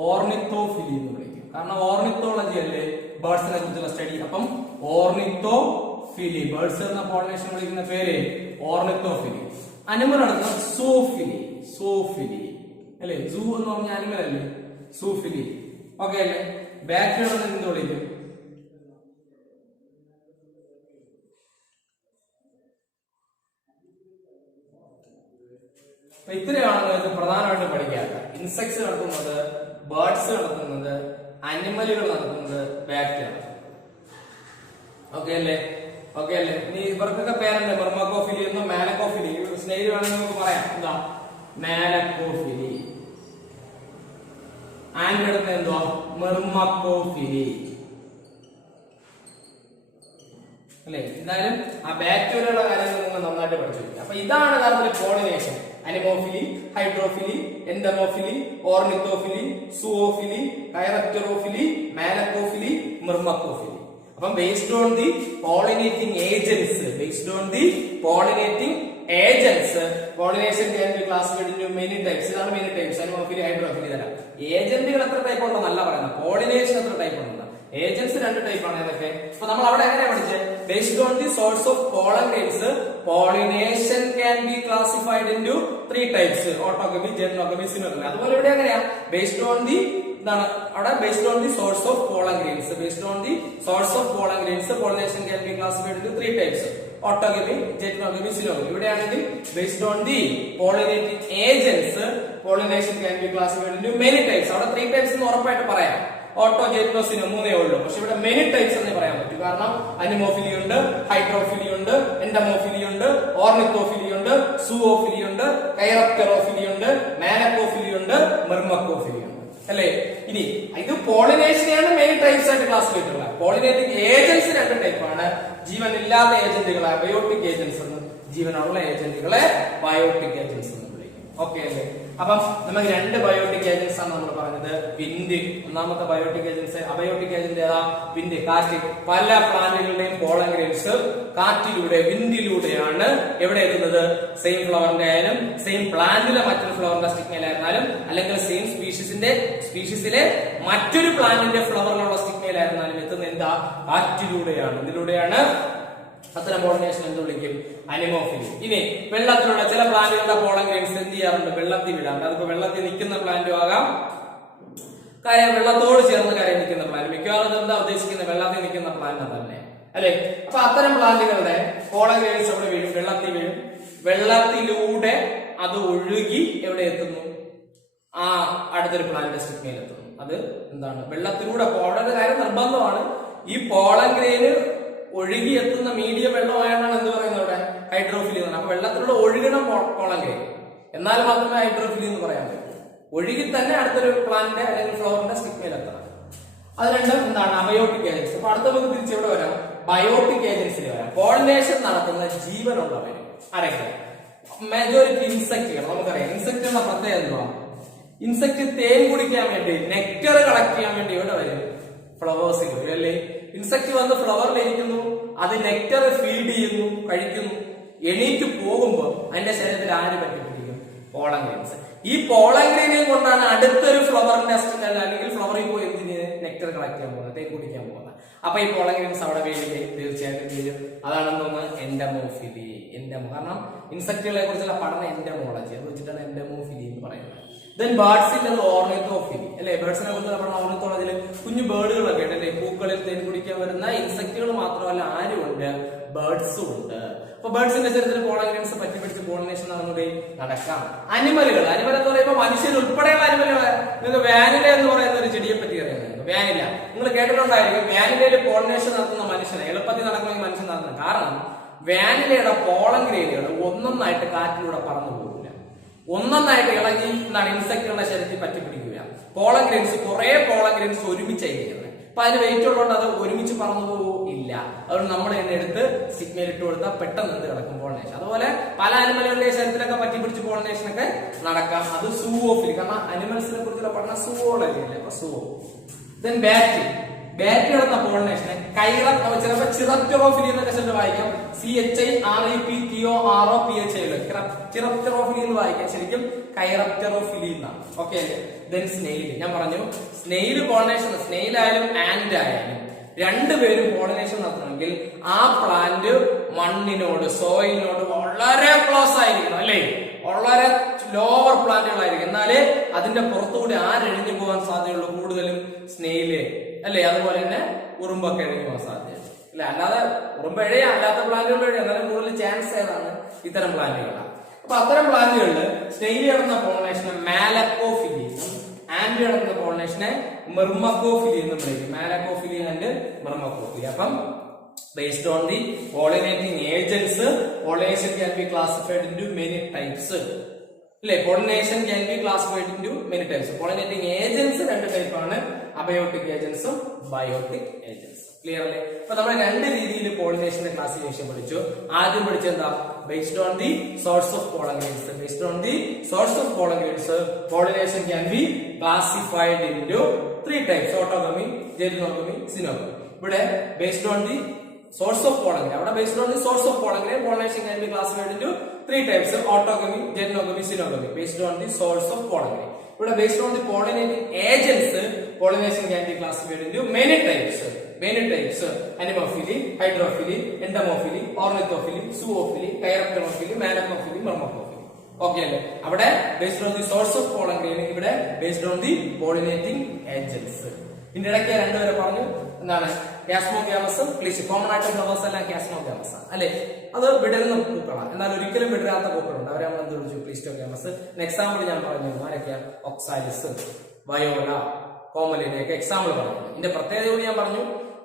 ഓർണിത്തോഫിലി എന്ന് വിളിക്കും. കാരണം ഓർണിത്തോളജി അല്ലേ ബേർഡ്സിനെ കുറിച്ചുള്ള സ്റ്റഡി. അപ്പം ഓർണിത്തോഫിലി, ബേർഡ്സ് എന്ന പോളിനേഷൻ വിളിക്കുന്ന പേര് ഓർണിത്തോഫിലി. അനിമൽ നടത്തുന്ന സൂഫിലി അല്ലെ. സൂ എന്ന് പറഞ്ഞ അനിമൽ അല്ലേ, സൂഫിലി. ഓക്കെ അല്ലേ. ബാറ്റ് നടത്തുന്ന എന്ത് വിളിക്കും? അപ്പൊ ഇത്രയാണ് ഇത് പ്രധാനമായിട്ട് പഠിക്കാറ്. ഇൻസെക്ട്സ് നടത്തുന്നത്, ബേർഡ്സ് നടത്തുന്നത്, അനിമലുകൾ നടത്തുന്നത്, ബാറ്റ് നടത്തുന്നത്. ഓക്കെ അല്ലേ. ഇനി ഇവർക്കൊക്കെ പേരുണ്ട്, മെർമക്കോഫിലി എന്നോ മാനക്കോഫിലി. സ്നെയിൽ വേണമെങ്കിൽ നമുക്ക് പറയാം എന്താ? മാനക്കോഫിലി. ആൻഡ് എടുത്ത എന്തോ? മെർമക്കോഫിലി അല്ലെ. എന്തായാലും ആ ബാക്ടീരിയയുടെ കാര്യങ്ങൾ നിങ്ങൾ നന്നായിട്ട് പഠിച്ചു. അപ്പൊ ഇതാണ് യഥാർത്ഥത്തിൽ പോളിനേഷൻ. Anemophily, ഹൈഡ്രോഫിലി, entomophily, ഓർണിത്തോഫിലി, സൂഓഫിലി, കൈറപ്റ്ററോഫിലി, മാനക്കോഫിലി, മെർമക്കോഫിലി. അപ്പം based on the pollinating agents pollination can be classified into many types. ഇതാണ് മെനി ടൈപ്സ്. അനിമോഫിലി, ഹൈഡ്രോഫിലി തരാം. ഏജന്റുകൾ എത്ര ടൈപ്പ് ഉണ്ടെന്നല്ല പറയുന്നത്, പോളിനേഷൻ എത്ര ടൈപ്പ് ഉണ്ടെന്ന്. ഏജന്റ്സ് രണ്ട് ടൈപ്പ് ആണ്. ഏതൊക്കെ? അപ്പൊ നമ്മൾ അവിടെ എങ്ങനെയാ പഠിച്ചത്? Based on the source of pollen grains pollination can be classified into 3 types: autogamy, geitonogamy, xenogamy. അതുപോലെ ഇവിടെ എങ്ങനെയാ? ബേസ്ഡ് ഓൺ ദി എന്താണ് അവിടെ? Based on the source of pollen grains pollination can be classified into 3 types: autogamy, geitonogamy, xenogamy. ഇവിടെയാണെങ്കിൽ based on the pollinating agents pollination can be classified into many types. അവിടെ 3 types എന്ന് ഉറപ്പായിട്ട് പറയാം. Auto, ജെറ്റ്നോ, സിനോ 3 ഉള്ളൂ. പക്ഷെ ഇവിടെ മെനി ടൈപ്സ് എന്നേ പറയാൻ പറ്റും. കാരണം അനിമോഫിലി ഉണ്ട്, ഹൈഡ്രോഫിലി ഉണ്ട്, എൻഡമോഫിലി ഉണ്ട്, ഓർണിത്തോഫിലി ഉണ്ട്, സൂഓഫിലി ഉണ്ട്, കൈറപ്റ്ററോഫിലി ഉണ്ട്, മാനക്കോഫിലി ഉണ്ട്, മെർമക്കോഫിലി ഉണ്ട് അല്ലേ. ഇനി ഇത് പോളിനേഷനെയാണ് മെയിൻ ടൈപ്സ് ആയിട്ട് ക്ലാസ് ചെയ്തിട്ടുള്ളത്. പോളിനേറ്റിംഗ് ഏജൻസ് രണ്ട് ടൈപ്പാണ്. ജീവനില്ലാത്ത ഏജന്റുകളെ അബയോട്ടിക് ഏജൻസ് എന്നും ജീവനുള്ള ഏജന്റുകളെ ബയോട്ടിക് ഏജൻസ് എന്നും വിളിക്കും. ഓക്കെ അല്ലേ? അപ്പം നമുക്ക് രണ്ട് ബയോട്ടിക് ഏജൻസ് ആണ് നമ്മൾ പറഞ്ഞത്. വിൻഡ് ഒന്നാമത്തെ ബയോട്ടിക് ഏജൻസ്. അബയോട്ടിക് ഏജന്റ് ഏതാ? വിൻഡ്, കാറ്റ്. പല പ്ലാന്റുകളുടെയും പോളൻ ഗ്രെയിൻസ് കാറ്റിലൂടെ, വിൻഡിലൂടെയാണ് എവിടെ എത്തുന്നത്? സെയിം ഫ്ലവറിന്റെ ആയാലും സെയിം പ്ലാന്റിലെ മറ്റൊരു ഫ്ലവറിന്റെ സ്റ്റിഗ്മയിലായിരുന്നാലും അല്ലെങ്കിൽ സെയിം സ്പീഷീസിലെ മറ്റൊരു പ്ലാന്റിന്റെ ഫ്ലവറിലുള്ള സ്റ്റിഗ്മയിലായിരുന്നാലും എത്തുന്ന എന്താ? കാറ്റിലൂടെയാണ്. ഇതിലൂടെയാണ് അത്തരം പോളിനേഷൻ എന്ത് വിളിക്കും? അനിമോഫിലി. ഇനി വെള്ളത്തിലുള്ള ചില പ്ലാന്റുകളുടെ പോളൻ ഗ്രെയിൻസ് എന്ത് ചെയ്യാറുണ്ട്? വെള്ളത്തിൽ വിടാറുണ്ട്. അതിപ്പോ വെള്ളത്തിൽ നിൽക്കുന്ന പ്ലാന്റും ആകാം, വെള്ളത്തോട് ചേർന്ന് കരയിൽ നിൽക്കുന്ന പ്ലാന്റ്. മിക്കവാറും എന്താ ഉദ്ദേശിക്കുന്നത്? വെള്ളത്തിൽ നിൽക്കുന്ന പ്ലാന്റ് തന്നെ അല്ലെ? അപ്പൊ അത്തരം പ്ലാന്റുകളുടെ പോളൻ ഗ്രെയിൻസ് അവിടെ വീഴും, വെള്ളത്തിൽ വീഴും. വെള്ളത്തിലൂടെ അത് ഒഴുകി എവിടെ എത്തുന്നു? ആ അടുത്തൊരു പ്ലാന്റിന്റെ സ്റ്റിഗ്മയിൽ എത്തുന്നു. അത് എന്താണ്? വെള്ളത്തിലൂടെ. അവിടെ കാര്യം നിർബന്ധമാണ്, ഈ പോളൻ ഗ്രെയിന് ഒഴുകി എത്തുന്ന മീഡിയം വെള്ളമായാണ് എന്ത് പറയുന്നത്? അവിടെ ഹൈഡ്രോഫിലി എന്ന്. അപ്പൊ വെള്ളത്തിലൂടെ ഒഴുകണം പോളൻ ഗ്രെയിൻ, എന്നാൽ മാത്രമേ ഹൈഡ്രോഫിലി എന്ന് പറയാൻ പറ്റൂ. ഒഴുകി തന്നെ അടുത്തൊരു പ്ലാന്റിന്റെ അല്ലെങ്കിൽ ഫ്ലവറിന്റെ സ്റ്റിഗ്മയിൽ എത്തണം. അത് രണ്ടും എന്താണ്? Abiotic agents. അപ്പൊ അടുത്ത നമുക്ക് തിരിച്ച് എവിടെ വരാം? ബയോട്ടിക് ഏജൻസിൽ വരാം. പോളിനേഷൻ നടത്തുന്ന ജീവനുള്ളവർ ആരൊക്കെ? മെജോറിറ്റി ഇൻസെക്റ്റുകൾ. നമുക്കറിയാം ഇൻസെക്റ്റുകളുടെ പ്രത്യേകത എന്തുവാ? ഇൻസെക്ട് തേൻ കുടിക്കാൻ വേണ്ടി, നെക്ടർ കളക്ട് ചെയ്യാൻ വേണ്ടി എവിടെ വരും? ഫ്ലവേഴ്സിൽ വരും അല്ലേ? ഇൻസെക്ട് വന്ന് ഫ്ലവറിലിരിക്കുന്നു, അത് നെക്ടർ ഫീഡ് ചെയ്യുന്നു, കഴിക്കുന്നു. എണീറ്റ് പോകുമ്പോൾ അതിന്റെ ശരീരത്തിൽ ആര് പറ്റിപ്പിടിക്കും? Pollen grains. ഈ പോളൻ ഗ്രെയിനെയും കൊണ്ടാണ് അടുത്തൊരു ഫ്ലവർ നെസ്റ്റ് അല്ലെങ്കിൽ ഫ്ലവറിൽ പോയി എന്തിന്? നെക്ടർ കളക്ട് ചെയ്യാൻ പോകുന്നത്, തേൻ കുടിക്കാൻ പോകുന്നത്. അപ്പൊ ഈ പോളൻ ഗ്രെയിൻസ് അവിടെ വീഴില്ലേ? തീർച്ചയായിട്ടും വീഴും. അതാണെന്ന് എൻഡമോഫിലി. കാരണം ഇൻസെക്റ്റുകളെ കുറിച്ചുള്ള പഠനം എൻഡമോളജി, അത് വെച്ചിട്ടാണ് എൻഡമോഫിലി എന്ന് പറയുന്നത്. ദെൻ ബേർഡ്സിൽ അത് ഓർണിത്തോഫിലി അല്ലെ? ബേർഡ്സിനെ കുറിച്ചുള്ള പഠനം ഓർണിത്തോളജിൽ കുഞ്ഞു ബേർഡുകളൊക്കെ ഉണ്ട് അല്ലെ? പൂക്കളിൽ തേൻ കുടിക്കാൻ വരുന്ന ഇൻസെക്റ്റുകൾ മാത്രമല്ല, ആരുമുണ്ട്? ബേർഡ്സും ഉണ്ട്. അപ്പൊ ബേർഡ്സിന്റെ ശരീരത്തിൽ പോളൻ ഗ്രെയിൻസ് പറ്റി പിടിച്ച് പോളിനേഷൻ നടന്നുകൂടി നടക്കാം. അനിമലുകൾ എന്ന് പറയുമ്പോൾ മനുഷ്യർ ഉൾപ്പെടെയുള്ള അനിമലുകൾ. നിങ്ങൾക്ക് വാനില എന്ന് പറയുന്ന ഒരു ചെടിയെ പറ്റി അറിയാം. വാനില നിങ്ങൾ കേട്ടിട്ടുണ്ടായിരിക്കും. വാനിലയിൽ പോളിനേഷൻ നടത്തുന്ന മനുഷ്യനെ എളുപ്പത്തിൽ നടക്കണമെങ്കിൽ മനുഷ്യൻ നടത്തണം. കാരണം വാനിലയുടെ പോളൻ ഗ്രെയിനുകൾ ഒന്നൊന്നായിട്ട് കാറ്റിലൂടെ പറന്നു പോകില്ല, ഒന്നൊന്നായിട്ട് ഇളകി എന്താണ് ഇൻസെക്റ്റുകളുടെ ശരീരത്തിൽ പറ്റി പിടിക്കുക. പോളൻ ഗ്രെയിൻസ്, കുറെ പോളൻ ഗ്രെയിൻസ് ഒരുമിച്ചായിരിക്കുന്നത്. അപ്പൊ അതിന് വെയിറ്റ് ഉള്ളതുകൊണ്ട് അത് ഒരുമിച്ച് പറന്നു പോകില്ല. അതുകൊണ്ട് നമ്മൾ തന്നെ എടുത്ത് സ്റ്റിഗ്മയിൽ ഇട്ട് കൊടുത്താൽ പെട്ടെന്ന് എന്ത് കിടക്കും? പോളിനേഷൻ. അതുപോലെ പല അനിമലുകളുടെ ശരീരത്തിലൊക്കെ പറ്റി പിടിച്ച് പോളിനേഷൻ ഒക്കെ നടക്കാം. അത് സൂവോഫിലി. കാരണം അനിമൽസിനെ കുറിച്ചുള്ള പഠനം സൂവോളജി അല്ലേ? അപ്പൊ സൂവോ. Then bat. ബാറ്റ് നടന്ന പോളിനേഷനെ ചിലപ്പോൾ ചിറപ്റ്ററോഫിലി എന്നൊക്കെ ചിലർ വായിക്കാം. CHIREPTOROPHI. ചിറപ്റ്ററോഫിലി എന്ന് വായിക്കാം. ശരിക്കും കൈറപ്റ്ററോഫിലി എന്നാണ്. ഓക്കെ അല്ലേ? Then snail. ഞാൻ പറഞ്ഞു സ്നെയിൽ പോളിനേഷൻ. സ്നെയിൽ ആയാലും ആൻഡ് ആയാലും രണ്ടുപേരും പോളിനേഷൻ നടത്തണമെങ്കിൽ ആ പ്ലാന്റ് മണ്ണിനോട്, സോയിലിനോട് വളരെ ക്ലോസ് ആയിരിക്കണം അല്ലേ? വളരെ ലോവർ പ്ലാന്റുകളായിരിക്കും. എന്നാലേ അതിന്റെ പുറത്തുകൂടി ആരെഴിഞ്ഞു പോകാൻ സാധ്യതയുള്ളൂ? കൂടുതലും സ്നെയില് അല്ലേ? അതുപോലെ തന്നെ ഉറുമ്പൊക്കെ എഴിഞ്ഞു പോകാൻ സാധ്യതയുണ്ട് അല്ലെ? അല്ലാതെ ഉറുമ്പ് എഴയ, അല്ലാത്ത പ്ലാന്റുകൾ എഴയ. എന്നാലും കൂടുതൽ ചാൻസ് ഏതാണ്? ഇത്തരം പ്ലാന്റുകളാണ്. അപ്പൊ അത്തരം പ്ലാന്റുകളിൽ സ്നെയിൽ നടന്ന പോളിനേഷനെ മാലക്കോഫിലി, ആൻഡ് നടന്ന പോളിനേഷനെ മെർമക്കോഫിലി എന്ന് വിളിക്കും. മാലക്കോഫിലി ആൻഡ് മെർമക്കോഫിലി. അപ്പം based on the pollinating agents, pollination can be classified into many types. Pollination can be classified into many types. Pollinating agents രണ്ട് ടൈപ്പ് ആണ്, അബയോട്ടിക് ഏജൻസും ബയോട്ടിക് ഏജൻസും. ക്ലിയർ അല്ലേ? അപ്പൊ നമ്മൾ രണ്ട് രീതിയിൽ പോളിനേഷന്റെ ക്ലാസിഫിക്കേഷൻ പഠിച്ചു. ആദ്യം പഠിച്ചത് എന്താ? based on the source of pollen grains. Based on the source of pollen grains, pollination can be classified into three types: autogamy, geitonogamy, synogamy. ഇവിടെ based on the source of pollen grain, അവിടെ based on the source of pollen grain, pollination can be classified into three types: autogamy, geitonogamy, synogamy. Based on the source of pollen grain. ഇവിടെ based on the pollinating agents, pollination can be classified into many types. Anemophily, hydrophily, entomophily, ornithophily, zoophily, chiropterophily, malacophily, mermophily. Okay അല്ലേ? അവിടെ based on the source of pollen grain, ഇവിടെ based on the pollinating agents. ഇതിന്റെ ഇടയ്ക്ക് രണ്ടുപേരെ പറഞ്ഞു എന്താണ്? കാസ്മോഗ്യാമസും cliché. Common ആയിട്ട് flowers എല്ലാം കാസ്മോഗ്യാമസ് ആണ് അല്ലെ? അത് വിടരുന്ന പൂക്കളാണ്, എന്നാൽ ഒരിക്കലും വിടരാത്ത പൂക്കളുണ്ട്. അവരെ നമ്മൾ എന്ത് വിളിച്ചു? ക്ലീസ്റ്റോഗ്യാമസ്. എക്സാമ്പിൾ ഞാൻ പറഞ്ഞു ആരൊക്കെയാ? ഒക്സാലിസ്, വയോല, കോമലിനെയൊക്കെ എക്സാമ്പിൾ പറഞ്ഞു. ഇതിന്റെ പ്രത്യേകത കൂടി ഞാൻ പറഞ്ഞു.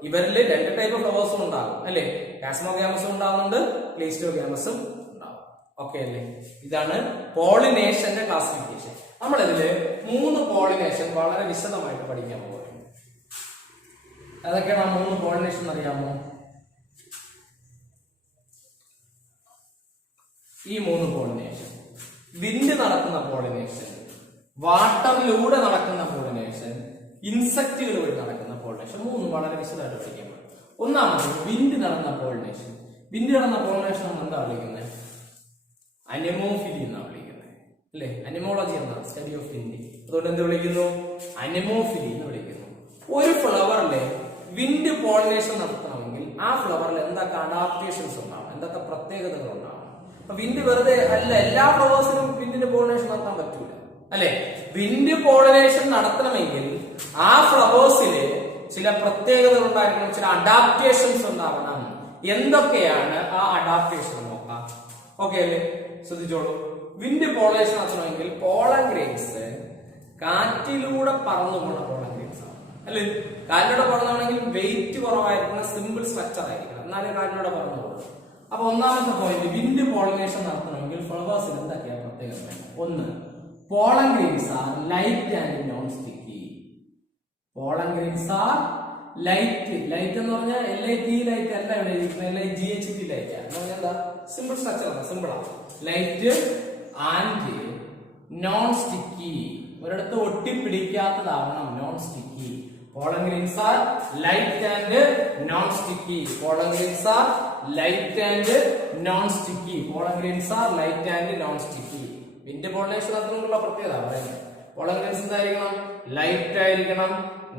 ഇവരിൽ രണ്ട് ടൈപ്പ് ഫ്ലവേഴ്സും ഉണ്ടാകും അല്ലെ? കാസ്മോഗ്യാമസും ഉണ്ടാകുന്നുണ്ട്, ക്ലീസ്റ്റോഗ്യാമസും ഉണ്ടാകും. ഓക്കെ അല്ലേ? ഇതാണ് പോളിനേഷന്റെ ക്ലാസിഫിക്കേഷൻ. നമ്മളിതില് 3 പോളിനേഷൻ വളരെ വിശദമായിട്ട് പഠിക്കാൻ പോകും. അതൊക്കെയാണ് ആ 3 പോളിനേഷൻ അറിയാമോ? ഈ 3 പോളിനേഷൻ: വിൻഡ് നടക്കുന്ന പോളിനേഷൻ, വാട്ടറിലൂടെ നടക്കുന്ന പോളിനേഷൻ, ഇൻസെക്റ്റുകൾ വഴി നടക്കുന്ന പോളിനേഷൻ. 3 വളരെ വിശദമായിട്ട് പഠിക്കാൻ. ഒന്നാമത് വിൻഡ് നടന്ന പോളിനേഷൻ. വിൻഡ് നടന്ന പോളിനേഷൻ നമ്മൾ എന്താ വിളിക്കുന്നത്? അനെമോഫിലി എന്നാണ് വിളിക്കുന്നത്, അല്ലെ? അനിമോളജി എന്നാണ് സ്റ്റഡി ഓഫ് വിൻഡ്. അതുകൊണ്ട് എന്ത് വിളിക്കുന്നു? അനെമോഫിലി എന്ന് വിളിക്കുന്നു. ഒരു ഫ്ലവറിലെ വിൻഡ് പോളിനേഷൻ നടത്തണമെങ്കിൽ ആ ഫ്ലവറിൽ എന്തൊക്കെ അഡാപ്റ്റേഷൻസ് ഉണ്ടാവും, എന്തൊക്കെ പ്രത്യേകതകൾ ഉണ്ടാവും. അപ്പൊ വിൻഡ് വെറുതെ അല്ല, എല്ലാ ഫ്ലവേഴ്സിനും വിൻഡിന്റെ പോളിനേഷൻ നടത്താൻ പറ്റൂല, അല്ലെ? വിൻഡ് പോളിനേഷൻ നടത്തണമെങ്കിൽ ആ ഫ്ലവേഴ്സില് ചില പ്രത്യേകതകൾ ഉണ്ടായിരിക്കണം, ചില അഡാപ്റ്റേഷൻസ് ഉണ്ടാവണം. എന്തൊക്കെയാണ് ആ അഡാപ്റ്റേഷൻ നോക്കാം. ഓക്കെ അല്ലേ? ശ്രദ്ധിച്ചോളൂ. വിൻഡ് പോളിനേഷൻ നടത്തണമെങ്കിൽ പോളൻ ഗ്രെയിൻസ് കാറ്റിലൂടെ പറന്നു പോണ പോളൻ ഗ്രെയിൻസ് ആണ്, അല്ലെ? കാറ്റിലൂടെ പറന്നാണെങ്കിൽ വെയിറ്റ് കുറവായിരിക്കണം, സിമ്പിൾ സ്ട്രക്ചർ ആയിരിക്കണം, എന്നാലും കാറ്റിലൂടെ പറന്നു പോകും. അപ്പൊ ഒന്നാമത്തെ പോയിന്റ്, വിൻഡ് പോളിനേഷൻ നടത്തണമെങ്കിൽ ഫ്ലവേഴ്സിൽ എന്തൊക്കെയാണ് പ്രത്യേകത? ഒന്ന്, pollen grains are light and non sticky. Pollen grains are light. Light എന്ന് പറഞ്ഞാൽ LIT ലൈറ്റ് അല്ല, ഇവിടെ LIGHT ലൈറ്റ് എന്ന് പറഞ്ഞാൽ എന്താ? സിമ്പിൾ സ്ട്രക്ചർ ആണ്, സിമ്പിൾ ആണ്. ലൈറ്റ് ആൻഡ് നോൺ സ്റ്റിക്കി, ഒരിടത്ത് ഒട്ടിപ്പിടിക്കാത്തതാവണം, non sticky. Pollen grains are light and non sticky. Pollen grains are light and non sticky. Pollen grains are light and non sticky. Wind pollination നടത്തുന്നതിനുള്ള പ്രത്യേകത പറയുന്നത്. Pollen grains എന്തായിരിക്കണം? Light ആയിരിക്കണം,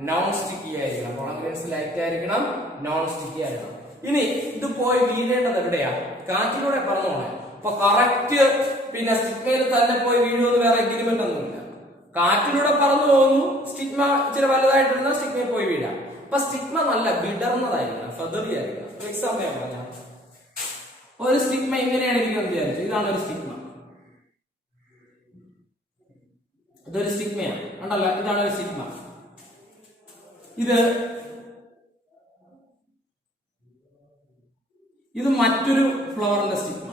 non sticky ആയിരിക്കണം. Pollen grains light ആയിരിക്കണം, non sticky ആയിരിക്കണം. ഇനി ഇത് പോയി വീഴേണ്ടത് എവിടെയാ? കാറ്റിലൂടെ പറന്നു പോണേ. അപ്പൊ കറക്റ്റ് പിന്നെ സ്റ്റിഗ്മയിൽ തന്നെ പോയി വീഴുമെന്ന് വേറെ എഗ്രിമെന്റ് ഒന്നുമില്ല. കാറ്റിലൂടെ പറന്നു പോകുന്നു, സ്റ്റിഗ്മ ഇച്ചിരി വലുതായിട്ടിരുന്ന സ്റ്റിഗ്മയിൽ പോയി വീഴാം. അപ്പൊ സ്റ്റിഗ്മ നല്ല വിടർന്നതായിരിക്കണം, ഫെദറി ആയിരിക്കണം. എക്സാമ്പിൾ ഞാൻ പറഞ്ഞ ഒരു സ്റ്റിഗ്മ ഇങ്ങനെയാണ് ഇരിക്കുന്നത് വിചാരിച്ചു. ഇതാണ് ഒരു സ്റ്റിഗ്മ, ഇതൊരു സ്റ്റിഗ്മയാണ്, ഉണ്ടല്ലോ. ഇതാണ് ഒരു സ്റ്റിഗ്മ. ഇത് മറ്റൊരു ഫ്ലവറിന്റെ സ്റ്റിഗ്മ.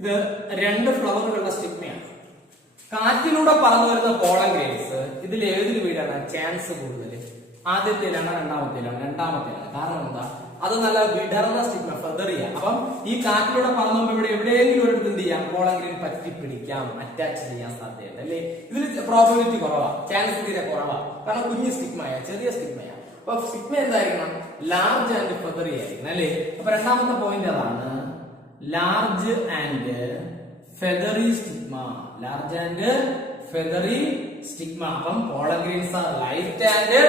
ഇത് 2 ഫ്ലവറുകളുടെ സ്റ്റിഗ്മയാണ്. കാറ്റിലൂടെ പറന്നു വരുന്ന പോളൻ ഗ്രെയിൻസ് ഇതിൽ ഏതിൽ വീഴാണ് ചാൻസ് കൂടുതൽ? ആദ്യത്തേലാണ്, രണ്ടാമത്തേലാണ്? രണ്ടാമത്തേലാണ്. കാരണം എന്താ? അത് നല്ല വിടർന്ന സ്റ്റിഗ്മ, ഫെദറിയ. അപ്പം ഈ കാറ്റിലൂടെ പറന്നുമ്പോൾ ഇവിടെ എവിടെയെങ്കിലും ഒരിടത്ത് എന്ത് ചെയ്യാം? പോളൻ ഗ്രെയിൻ പറ്റി പിടിക്കാം, അറ്റാച്ച് ചെയ്യാൻ സാധ്യതയുണ്ട്, അല്ലേ? ഇതിൽ പ്രോബബിലിറ്റി കുറവാ, ചാൻസ് തീരെ കുറവാ. കാരണം കുഞ്ഞു സ്റ്റിഗ്മയ, ചെറിയ സ്റ്റിഗ്മയ. അപ്പൊ സ്റ്റിഗ്മ എന്തായിരിക്കണം? ലാർജ് ആൻഡ് ഫെദറി ആയിരിക്കണം, അല്ലേ? അപ്പൊ രണ്ടാമത്തെ പോയിന്റ് അതാണ്, large and feathery stigma. Large and feathery stigma. അപ്പം pollen grains are light and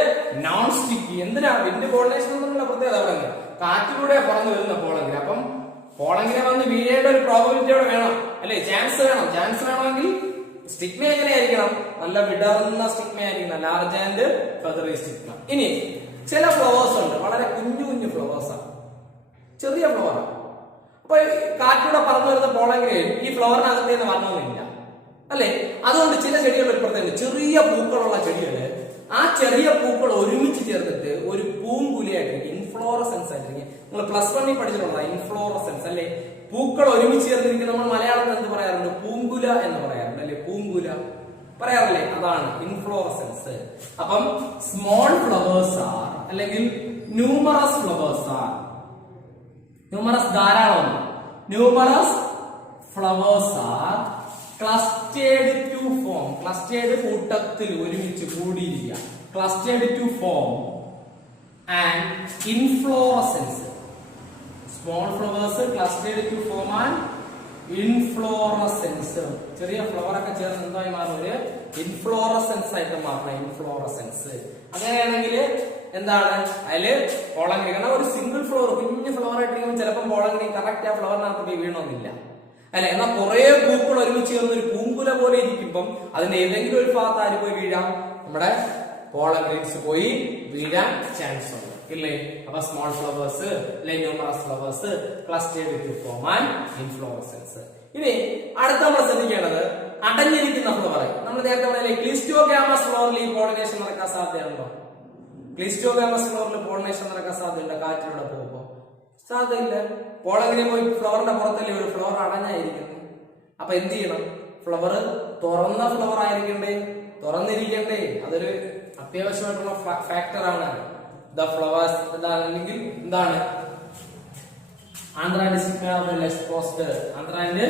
non sticky. എന്തിനാ? വിൻഡ് പോളിനേഷൻ എന്നുള്ള പ്രത്യേകത അവിടെ കാറ്റിലൂടെ പറന്നു വരുന്ന പോളൻ ഗ്രെയിൻ. അപ്പം പോളൻ ഗ്രെയിൻ വന്ന് വീഴേണ്ട ഒരു പ്രോബബിലിറ്റി അവിടെ വേണം, അല്ലെ? ചാൻസ് വേണം. ചാൻസ് വേണമെങ്കിൽ സ്റ്റിഗ്മ എങ്ങനെയായിരിക്കണം? നല്ല വിടർന്ന സ്റ്റിഗ്മ ആയിരിക്കണം, ലാർജ് ആൻഡ് ഫെദറി സ്റ്റിഗ്മ. ഇനി ചില ഫ്ലവേഴ്സ് ഉണ്ട്, വളരെ കുഞ്ഞു കുഞ്ഞു ഫ്ലവേഴ്സ് ആണ്, ചെറിയ ഫ്ലവറാണ്. അപ്പൊ കാറ്റിലൂടെ പറന്നു വരുന്ന പോളൻ ഗ്രെയിൻ ഈ ഫ്ലവറിനകത്തേന്ന് വരണമെന്നില്ല, അല്ലെ? അതുകൊണ്ട് ചില ചെടികൾ ഒരു പ്രത്യേകത, ചെറിയ പൂക്കളുള്ള ചെടികള്, ആ ചെറിയ പൂക്കൾ ഒരുമിച്ച് ചേർന്നിട്ട് ഒരു പൂങ്കുലയായിട്ടിരിക്കും, ഇൻഫ്ലോറസെൻസ് ആയിട്ടിരിക്കും. നിങ്ങൾ +1 പഠിച്ചിട്ടുള്ള ഇൻഫ്ലോറസെൻസ്, അല്ലെ? പൂക്കൾ ഒരുമിച്ച് ചേർന്നിരിക്കും. നമ്മൾ മലയാളത്തിൽ എന്ത് പറയാറുണ്ട്? പൂങ്കുല എന്ന് പറയാറുണ്ട്, അല്ലെ? പൂങ്കുല പറയാറില്ലേ? അതാണ് ഇൻഫ്ലോറസെൻസ്. അപ്പം സ്മോൾ ഫ്ലവേഴ്സ് ആർ, അല്ലെങ്കിൽ ന്യൂമറസ് ഫ്ലവേഴ്സ് ആർ. ന്യൂമറസ് ധാരാളം, numerous flowers are clustered to form. Clustered കൂട്ടത്തിൽ ഒരുമിച്ച് കൂടിയിരിക്കുക, clustered to form and inflorescence. Small flowers clustered to form and inflorescence. ചെറിയ ഫ്ലവർ ഒക്കെ ചേർന്ന് എന്തായി മാറും? ഒരു ഇൻഫ്ലോറസെൻസ് ആയിട്ട് മാറണം, ഇൻഫ്ലോറസെൻസ്. അങ്ങനെയാണെങ്കിൽ എന്താണ്? അതില് പോളൻ ഗ്രെയിൻ, കാരണം ഒരു സിംഗിൾ ഫ്ലവർ, കുഞ്ഞു ഫ്ലവർ ആയിട്ടിരിക്കുമ്പോൾ ചിലപ്പോൾ പോളൻ ഗ്രെയിൻ കറക്റ്റ് ആ ഫ്ലവറിനകത്ത് പോയി വീണോന്നില്ല, അല്ലെ? എന്നാൽ കുറെ പൂക്കൾ ഒരുമിച്ച് ചേർന്ന് ഒരു പൂങ്കുല പോലെ ഇരിക്കുമ്പം അതിന്റെ ഏതെങ്കിലും ഒരു ഭാഗത്ത് ആര് പോയി വീഴാം? നമ്മുടെ പോളൻ ഗ്രെയിൻസ് പോയി വീഴാൻ ചാൻസ് ഉണ്ട്, ഇല്ലേ? അപ്പൊ small flowers, numerous flowers, clustered to form and inflorescence. ഇനി അടുത്ത നമ്മൾ ശ്രദ്ധിക്കേണ്ടത് അടഞ്ഞിരിക്കുന്ന ഫ്ലവർ. നമ്മൾ നേരത്തെ പറഞ്ഞില്ലേ ക്ലിസ്റ്റോഗാമസ് ഫ്ലവറിൽ ഈ പോളിനേഷൻ നടക്കാൻ സാധ്യതയുണ്ടോ? ക്ലിസ്റ്റോഗാമസ് ഫ്ലവറിൽ പോളിനേഷൻ നടക്കാൻ സാധ്യതയുണ്ട് കാറ്റിലൂടെ പോകുമ്പോൾ. സാധ്യതയില്ല. പോളൻ ഗ്രെയിൻ പോയി ഫ്ലവറിന്റെ പുറത്തല്ലേ ഒരു ഫ്ലവർ അടഞ്ഞായിരിക്കുന്നത്. അപ്പൊ എന്ത് ചെയ്യണം? ഫ്ലവർ തുറന്ന ഫ്ലവർ ആയിരിക്കണ്ടേ, തുറന്നിരിക്കണ്ടേ? അതൊരു അത്യാവശ്യമായിട്ടുള്ള ഫാക്ടറാണ്. ദ ഫ്ലവേഴ്സ് അല്ലെങ്കിൽ എന്താണ് anther and stigma well exposed. Anther and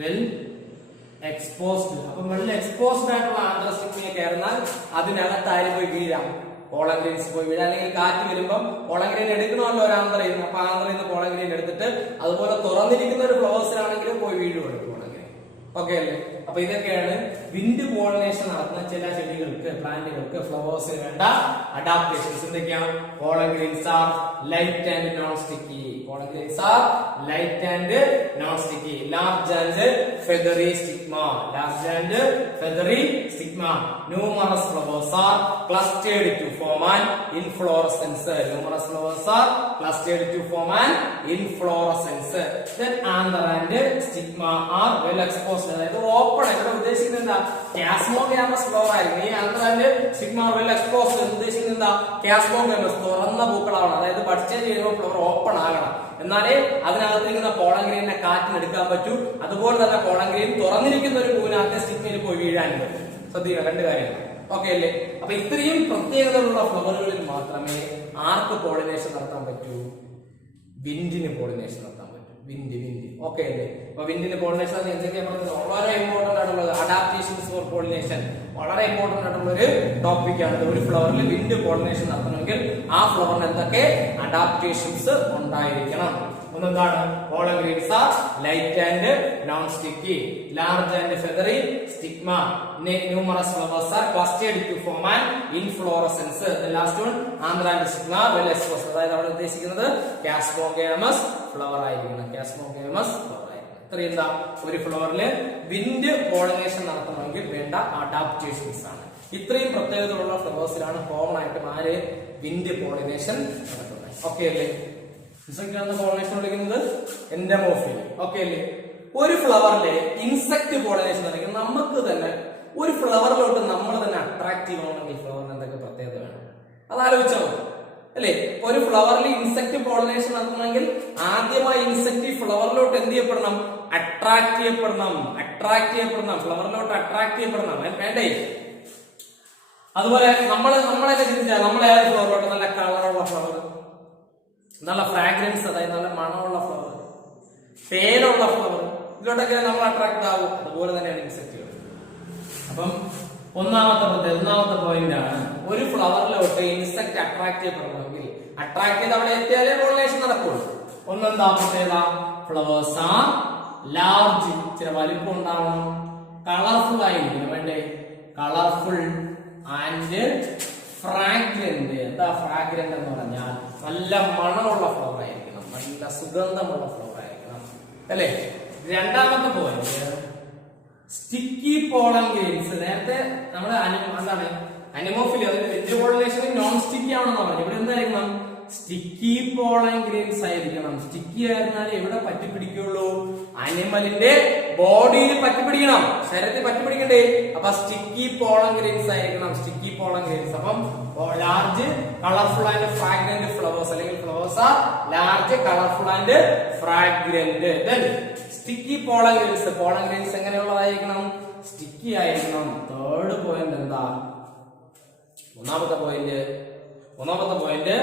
well exposed. അപ്പൊ വെൽ എക്സ്പോസ്ഡ് ആയിട്ടുള്ള ആന്ത്രാൻഡ് സ്റ്റിഗ്മയെ കയറുന്നാൽ അതിനകത്ത് ആര് പോയി വീഴാം? പോളൻ ഗ്രെയിൻസ് പോയി വീഴാം. അല്ലെങ്കിൽ കാറ്റ് വരുമ്പം പോളൻ ഗ്രെയിൻ എടുക്കണമല്ലോ ഒരു ആന്ത്രയിൽ നിന്ന്. അപ്പൊ ആന്ത്രയിൽ നിന്ന് പോളൻ ഗ്രെയിൻ എടുത്തിട്ട് അതുപോലെ തുറന്നിരിക്കുന്ന ഒരു ഫ്ലവേഴ്സിലാണെങ്കിലും പോയി വീഴുവാണ് പോളൻ ഗ്രെയിൻ. ഓക്കെ അല്ലേ? അപ്പൊ ഇതൊക്കെയാണ് വിൻഡ് പോളിനേഷൻ നടത്തുന്ന ചില ചെടികൾക്ക്, പ്ലാന്റുകൾക്ക്, ഫ്ലവേഴ്സിന് വേണ്ട അഡാപ്റ്റേഷൻസ്. എന്തൊക്കെയാണ്? Pollen grains are light and non sticky. Pollen grains are light and non sticky. Large and feathery stigma. Large and feathery stigma. Numerous flowers are clustered to form an inflorescence. Numerous flowers are clustered to form an inflorescence. Then anther and stigma are well exposed. അതായത് open ആയിട്ട് ഉദ്ദേശിക്കുന്നത് എന്താ? Chasmogamous flower ആയിരിക്കും. ഈ anther and stigma are well exposed ഉദ്ദേശിക്കുന്നത് എന്താ? Chasmogamous തുറന്ന പൂക്കളാവണം. അതായത് പർച്ചേസ് ചെയ്യുമ്പോൾ ഫ്ലവർ ഓപ്പൺ ആകണം. എന്നാലേ അതിനകത്തിരിക്കുന്ന പോളൻ ഗ്രെയിനെ കാറ്റിനെടുക്കാൻ പറ്റൂ. അതുപോലെ തന്നെ പോളൻ ഗ്രെയിൻ തുറന്നിരിക്കുന്ന ഒരു പൂവിനകത്തെ സ്റ്റിഗ്മയിൽ പോയി വീഴാനും പറ്റും. ശ്രദ്ധിക്കുക, രണ്ട് കാര്യങ്ങൾ. ഓക്കെ അല്ലേ? അപ്പൊ ഇത്രയും പ്രത്യേകതകളുള്ള ഫ്ലവറുകളിൽ മാത്രമേ ആർക്ക് പോളിനേഷൻ നടത്താൻ പറ്റൂ? വിൻഡിന് പോളിനേഷൻ നടത്താൻ പറ്റും. വിൻഡ്. ഓക്കെ അല്ലേ? അപ്പൊ വിൻഡിന് പോളിനേഷൻ എന്തൊക്കെയാണ് പറഞ്ഞത്? വളരെ ഇമ്പോർട്ടന്റ് ആയിട്ടുള്ളത് അഡാപ്റ്റേഷൻസ് ഫോർ പോളിനേഷൻ. വളരെ ഇമ്പോർട്ടന്റ് ആയിട്ടുള്ള ഒരു ടോപ്പിക്കാണ്. ഒരു ഫ്ലവറിൽ വിൻഡ് പോളിനേഷൻ നടത്തണമെങ്കിൽ ആ ഫ്ലവറിന് എന്തൊക്കെ അഡാപ്റ്റേഷൻസ് ഉണ്ടായിരിക്കണം? ഒന്നെന്താണ്? Pollen grains are light and non sticky. Large and feathery stigma. Numerous flowers are clustered to form an inflorescence. Last one anther and stigma well exposed. അതായത് അവിടെ ഉദ്ദേശിക്കുന്നത് കാസ്മോഗാമസ് ഫ്ലവർ ആയിരിക്കണം. Chasmogamous flower ആയിരിക്കണം. ഇത്രയും എന്താ ഒരു ഫ്ലവറില് വിൻഡ് പോളിനേഷൻ നടത്തണമെങ്കിൽ വേണ്ട അഡാപ്റ്റേഷൻസ് ആണ്. ഇത്രയും പ്രത്യേകതയുള്ള ഫ്ലവേഴ്സിലാണ് കോമൺ ആയിട്ട് ആര് വിൻഡ് പോളിനേഷൻ നടത്തുന്നത്. ഓക്കെ അല്ലേ? ഇൻസെക്ട് പോളിനേഷൻ വിളിക്കുന്നത് എൻഡമോഫിലി. ഓക്കെ അല്ലേ? ഒരു ഫ്ലവറിലെ ഇൻസെക്ട് പോളിനേഷൻ നടക്കുന്നത് നമുക്ക് തന്നെ ഒരു ഫ്ലവറിലോട്ട് നമ്മൾ തന്നെ അട്രാക്റ്റീവ് ആണെങ്കിൽ ഫ്ലവറിന് എന്തൊക്കെ പ്രത്യേകത വേണം? അത് ആലോചിച്ചാൽ മതി അല്ലേ? ഒരു ഫ്ലവറിൽ ഇൻസെക്ട് പോളിനേഷൻ നടത്തണമെങ്കിൽ ആദ്യമായി ഇൻസെക്ട് ഫ്ലവറിലോട്ട് എന്ത് ചെയ്യപ്പെടണം? അട്രാക്ട് ചെയ്യപ്പെടണം. ഫ്ലവറിലോട്ട് അട്രാക്ട് ചെയ്യപ്പെടണം. വേണ്ടേ? അതുപോലെ നമ്മളെന്നെ ചിന്തിച്ചാൽ നമ്മളെ ഫ്ലവറിലോട്ട് നല്ല കളറുള്ള ഫ്ലവർ, നല്ല ഫ്രാഗ്രൻസ്, അതായത് നല്ല മണമുള്ള ഫ്ലവർ, തേനുള്ള ഫ്ലവർ, ഇതിലോട്ടൊക്കെ നമ്മൾ അട്രാക്ട് ആകും. അതുപോലെ തന്നെയാണ് ഇൻസെക്റ്റുകൾ. അപ്പം ഒന്നാമത്തെ പോയിന്റ് ആണ്, ഒരു ഫ്ലവറിലോട്ട് ഇൻസെക്ട് അട്രാക്ട് ചെയ്യപ്പെടണമെങ്കിൽ അട്രാക്ട് ചെയ്ത് അവിടെ എത്തിയാലേ പോളിനേഷൻ നടക്കുള്ളൂ. ഒന്നെന്താ പ്രത്യേകത? ഫ്ലവേഴ്സ് ആർ ലാർജ്, ചില വലിപ്പം ഉണ്ടാവണം, കളർഫുൾ ആയിരിക്കണം. വേണ്ടേ? Colourful and fragrant. എന്താ ഫ്രാഗ്രന്റ് എന്ന് പറഞ്ഞാൽ നല്ല മണമുള്ള ഫ്ലവർ ആയിരിക്കണം, നല്ല സുഗന്ധമുള്ള ഫ്ലവർ ആയിരിക്കണം അല്ലേ? രണ്ടാമത്തെ പോയിന്റ് സ്റ്റിക്കി പോളൻ ഗ്രെയിൻസ്. നേരത്തെ നമ്മള് എന്താണ് അനിമോഫിലി, അതായത് വെജ് പോളിനേഷൻ നോൺ സ്റ്റിക്കി ആണെന്ന് പറഞ്ഞു. ഇവിടെ എന്തായിരിക്കണം? സ്റ്റിക്കി പോളൻ ഗ്രെയിൻസ് ആയിരിക്കണം. സ്റ്റിക്കി ആയിരുന്നാൽ എവിടെ പറ്റിപ്പിടിക്കുള്ളൂ? അനിമലിന്റെ ബോഡിയിൽ പറ്റിപ്പിടിക്കണം, ശരീരത്തിൽ പറ്റിപ്പിടിക്കണ്ടേ? അപ്പൊ സ്റ്റിക്കി പോളൻ ഗ്രെയിൻസ് ആയിരിക്കണം. Sticky pollen grains. അപ്പം large colourful and fragrant flowers, അല്ലെങ്കിൽ flowers are large colourful and fragrant. Then sticky pollen grains. Pollen grains എങ്ങനെയുള്ളതായിരിക്കണം? സ്റ്റിക്കി ആയിരിക്കണം. തേർഡ് പോയിന്റ് എന്താ? ഒന്നാമത്തെ പോയിന്റ്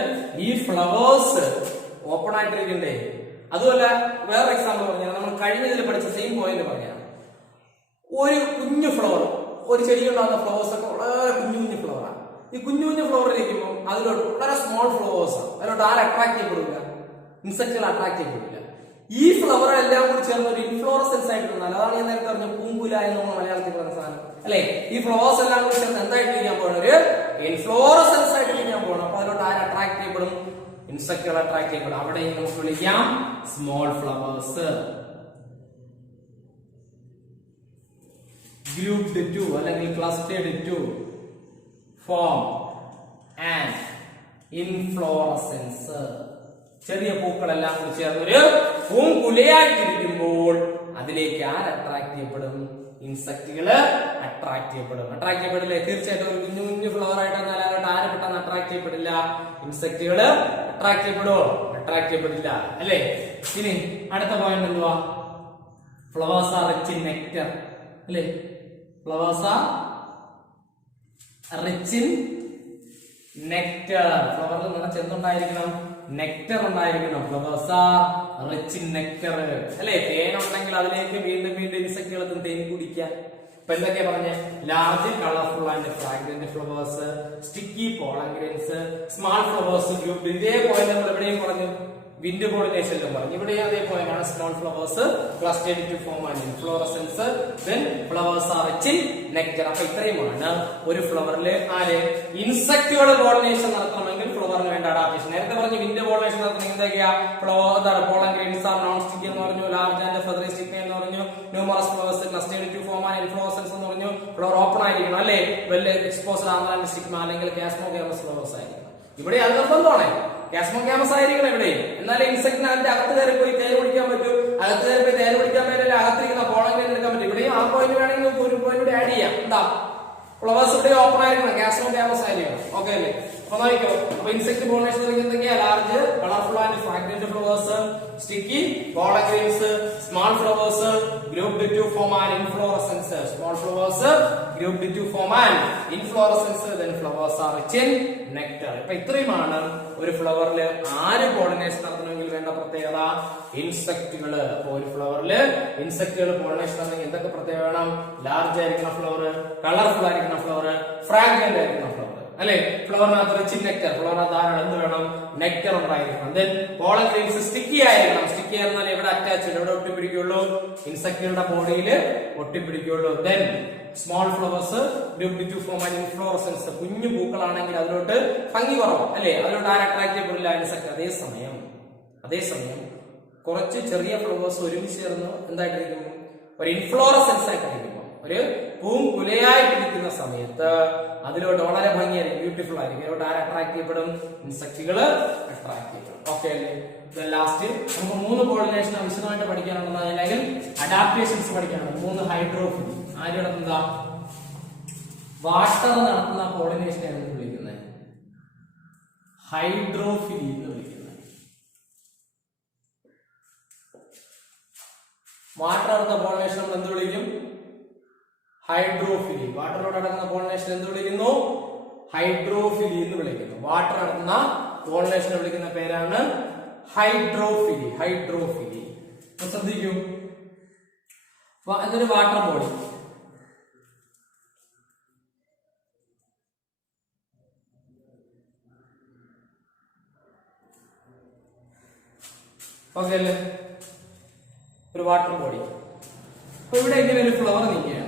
ഈ ഫ്ലവേഴ്സ് ഓപ്പൺ ആയിട്ടിരിക്കണ്ടേ? അതുമല്ല, വേറെ എക്സാമ്പിൾ പറഞ്ഞാൽ നമ്മൾ കഴിഞ്ഞതിൽ പഠിച്ച സെയിം പോയിന്റ് പറഞ്ഞാൽ ഒരു കുഞ്ഞു ഫ്ലവർ, ഒരു ചെടിയുണ്ടാകുന്ന ഫ്ലവേഴ്സ് ഒക്കെ വളരെ കുഞ്ഞു ഫ്ലവറാണ്. ഈ കുഞ്ഞു ഫ്ലവറിലിരിക്കുമ്പോൾ അതിലോട്ട് വളരെ സ്മോൾ ഫ്ലവേഴ്സ് ആണ്. അതിലോട്ട് ആരും അട്രാക്ട് ചെയ്യപ്പെടില്ല, ഇൻസെക്റ്റുകൾ അട്രാക്ട് ചെയ്യപ്പെടില്ല. ഈ ഫ്ലവർ എല്ലാം കൂടി ചേർന്ന് ഒരു ഇൻഫ്ലോറസൻസ് ആയിട്ട് വന്നാൽ, അതാണ് ഞാൻ നേരത്തെ പറഞ്ഞ പൂങ്കുല എന്ന് നമ്മൾ മലയാളത്തിൽ പറഞ്ഞ സാധനം അല്ലെ? ഈ ഫ്ലവേഴ്സ് എല്ലാം കൂടി ചേർന്ന് എന്തായിട്ട് ഇരിക്കാൻ പോകണം? ഒരു ഇൻഫ്ലോറസൻസ് ആയിട്ട് ഇരിക്കാൻ പോകണം. അപ്പൊ അതിലോട്ട് ആര് അട്രാക്ട് ചെയ്യപ്പെടും? ഇൻസെക്റ്റുകൾ അട്രാക്ട് ചെയ്യപ്പെടും. അവിടെ നമുക്ക് വിളിക്കാം സ്മോൾ ഫ്ലവേഴ്സ്. ഗ്രൂപ്പ്ഡ് ടു അല്ലെങ്കിൽ clustered to form and inflorescence. ചെറിയ പൂക്കളെല്ലാം കൂടി ചേർന്നൊരു പൂങ്കുലയായിട്ടിരിക്കുമ്പോൾ അതിലേക്ക് ആര് അട്രാക്ട് ചെയ്യപ്പെടും? ഇൻസെക്റ്റുകള് അട്രാക്ട് ചെയ്യപ്പെടും. അട്രാക്ട് ചെയ്യപ്പെടില്ലേ? തീർച്ചയായിട്ടും ഒരു കുഞ്ഞു കുഞ്ഞു ഫ്ലവർ ആയിട്ടൊന്നും അല്ലാതെ ആരെ പെട്ടെന്ന് അട്രാക്ട് ചെയ്യപ്പെടില്ല. ഇൻസെക്റ്റുകള് അട്രാക്ട് ചെയ്യപ്പെടുമോ? അട്രാക്ട് ചെയ്യപ്പെടില്ല അല്ലേ? ഇനി അടുത്ത പോയിന്റ് എന്തുവാ? Flowers are rich in nectar അല്ലേ? Flowers are rich in nectar. ഫ്ലവറിൽ നിറച്ച് എന്തുണ്ടായിരിക്കണം? നെക്ടർ ഉണ്ടായിരിക്കണം. Flowers are rich in nectar അല്ലെ? തേൻ ഉണ്ടെങ്കിൽ അതിലേക്ക് വീണ്ടും വീണ്ടും ഇൻസെക്റ്റുകൾക്ക് തേൻ കുടിക്കാൻ. ഇപ്പൊ എന്തൊക്കെയാ പറഞ്ഞേ? Large colourful and fragrant flowers, sticky pollen grains, small flowers group. ഇതേ പോയിന്റ് നമ്മൾ എവിടെയും പറഞ്ഞു, വിൻഡ് പോളിനേഷനിലും പറഞ്ഞു. ഇവിടെയും അതേ പോയിന്റാണ്. Small flowers clustered to form and inflorescence, then flowers are rich in nectar. അപ്പൊ ഇത്രയുമാണ് ഒരു ഫ്ലവറിൽ ആര് ഇൻസെക്റ്റുകൾ പോളിനേഷൻ നടത്തണമെങ്കിൽ ഫ്ലവറിന് വേണ്ട അഡാപ്റ്റേഷൻ. നേരത്തെ പറഞ്ഞു വിൻഡ് പോളിനേഷൻ നടത്തണമെങ്കിൽ എന്തൊക്കെയാ? Pollen grains are non sticky എന്ന് പറഞ്ഞു, ലാർജ് ആൻഡ് ഫെദറി സ്റ്റിക്കി എന്ന് പറഞ്ഞു, numerous flowers clustered to form and inflorescence എന്ന് പറഞ്ഞു. ഫ്ലവർ ഓപ്പൺ ആയിരിക്കണം അല്ലെ? വെൽ എക്സ്പോസ്ഡ് ആന്ത്രാൻ സ്റ്റിഗ്മ അല്ലെങ്കിൽ കാസ്മോഗാമസ് ഫ്ലവേഴ്സ് ആയിരിക്കണം. ഇവിടെ അത് നിർബന്ധമാണ്. കാസ്മോഗാമസ് ആയിരിക്കണം ഇവിടെ. എന്നാലും ഇൻസെക്ടിന് അതിന്റെ അകത്ത് കയറി പോയി തേൻ കുടിക്കാൻ പറ്റും. അകത്ത് കയറി പോയി തേൻ കുടിക്കാൻ പറ്റില്ല, അകത്തിരിക്കുന്ന പോളൻ ഗ്രെയിൻ എടുക്കാൻ പറ്റും. ഇവിടെയും ആ പോയിന്റ് വേണമെങ്കിൽ നമുക്ക് ഒരു പോയിന്റ് കൂടി ആഡ് ചെയ്യാം. എന്താ? ഫ്ലവേഴ്സ് ഇവിടെ ഓപ്പൺ ആയിരിക്കണം, കാസ്മോഗാമസ് ആയിരിക്കണം. ഓക്കെ അല്ലേ? അപ്പൊ നോക്കിക്കോ. അപ്പൊ ഇൻസെക്ട് പോളിനേഷൻ എന്തൊക്കെയാ? Large colourful and fragrant flowers, sticky pollen grains, small flowers grouped to form an inflorescence. Small flowers grouped to form an inflorescence, then flowers are rich in nectar. ഇപ്പൊ ഇത്രയുമാണ് ഒരു ഫ്ലവറിൽ ആര് pollination നടത്തണമെങ്കിൽ വേണ്ട പ്രത്യേകത. ഇൻസെക്റ്റുകൾ. അപ്പൊ ഒരു ഫ്ലവറിൽ ഇൻസെക്റ്റുകൾ പോളിനേഷൻ നടത്തണമെങ്കിൽ എന്തൊക്കെ പ്രത്യേകത വേണം? ലാർജ് ആയിരിക്കുന്ന ഫ്ലവർ, കളർഫുൾ ആയിരിക്കുന്ന ഫ്ലവർ, ഫ്രാഗ്രന്റ് ആയിരിക്കുന്ന ഫ്ലവർ അല്ലെ? ഫ്ലവറിനകത്ത് റിച്ച് ഇൻ നെക്ടർ. ഫ്ലവറിനകത്ത് ധാരാളം എന്ത് വേണം? നെക്ടർ ഉണ്ടായിരിക്കണം. ദെൻ പോളൻ ഗ്രെയിൻസ് സ്റ്റിക്കി ആയിരിക്കണം. സ്റ്റിക്കി ആയിരുന്നാൽ എവിടെ അറ്റാച്ച്, എവിടെ ഒട്ടിപ്പിടിക്കുള്ളൂ? ഇൻസെക്റ്റുകളുടെ ബോഡിയിൽ ഒട്ടിപ്പിടിക്കുള്ളൂ. Then small flowers grouped to form an inflorescence. കുഞ്ഞു പൂക്കളാണെങ്കിൽ അതിലോട്ട് ഭംഗി കുറവ് അല്ലെ? അതിലോട്ട് ആരും അട്രാക്ട് ചെയ്യപ്പെടില്ല ഇൻസെക്ട്. അതേസമയം കുറച്ച് ചെറിയ ഫ്ലവേഴ്സ് ഒരുമിച്ച് ചേർന്ന് എന്തായിട്ടിരിക്കും? ഒരു ഇൻഫ്ലോറസൻസ് ആയിട്ടിരിക്കും. ഒരു പൂങ്കുലയായിട്ടിരിക്കുന്ന സമയത്ത് അതിലോട്ട് വളരെ ഭംഗിയായിരിക്കും, ബ്യൂട്ടിഫുൾ ആയിരിക്കും. അതിലോട്ട് ആര് അട്രാക്ട് ചെയ്യപ്പെടും? ഇൻസെക്റ്റുകള് അട്രാക്ട് ചെയ്യപ്പെടും. ഓക്കെ അല്ലേ? ലാസ്റ്റ് നമുക്ക് 3 പോളിനേഷൻ വിശദമായിട്ട് പഠിക്കാനുണ്ടെന്ന്, അല്ലെങ്കിൽ അഡാപ്റ്റേഷൻസ് പഠിക്കാനുണ്ട്. 3 ഹൈഡ്രോഫിലി. ആര് നടത്തുന്ന? വാട്ടർ നടത്തുന്ന പോളിനേഷൻ എന്ന് വിളിക്കുന്നത് ഹൈഡ്രോഫിലി എന്ന് വിളിക്കുന്നത്. വാട്ടർ നടത്തുന്ന പോളിനേഷൻ നമ്മൾ എന്ത് വിളിക്കും? ഹൈഡ്രോഫിലി. വാട്ടറിലൂടെ നടക്കുന്ന പോളിനേഷൻ എന്ത് വിളിക്കുന്നു? ഹൈഡ്രോഫിലി എന്ന് വിളിക്കുന്നു. വാട്ടർ നടത്തുന്ന പോളിനേഷൻ വിളിക്കുന്ന പേരാണ് ഹൈഡ്രോഫിലി. ഹൈഡ്രോഫിലി ശ്രദ്ധിക്കൂ. ഇതൊരു വാട്ടർ ബോഡി. ഓക്കെ അല്ലേ? ഒരു വാട്ടർ ബോഡി. അപ്പൊ ഇവിടെ ഇങ്ങനെ ഒരു ഫ്ലവർ നിൽക്കുകയാണ്.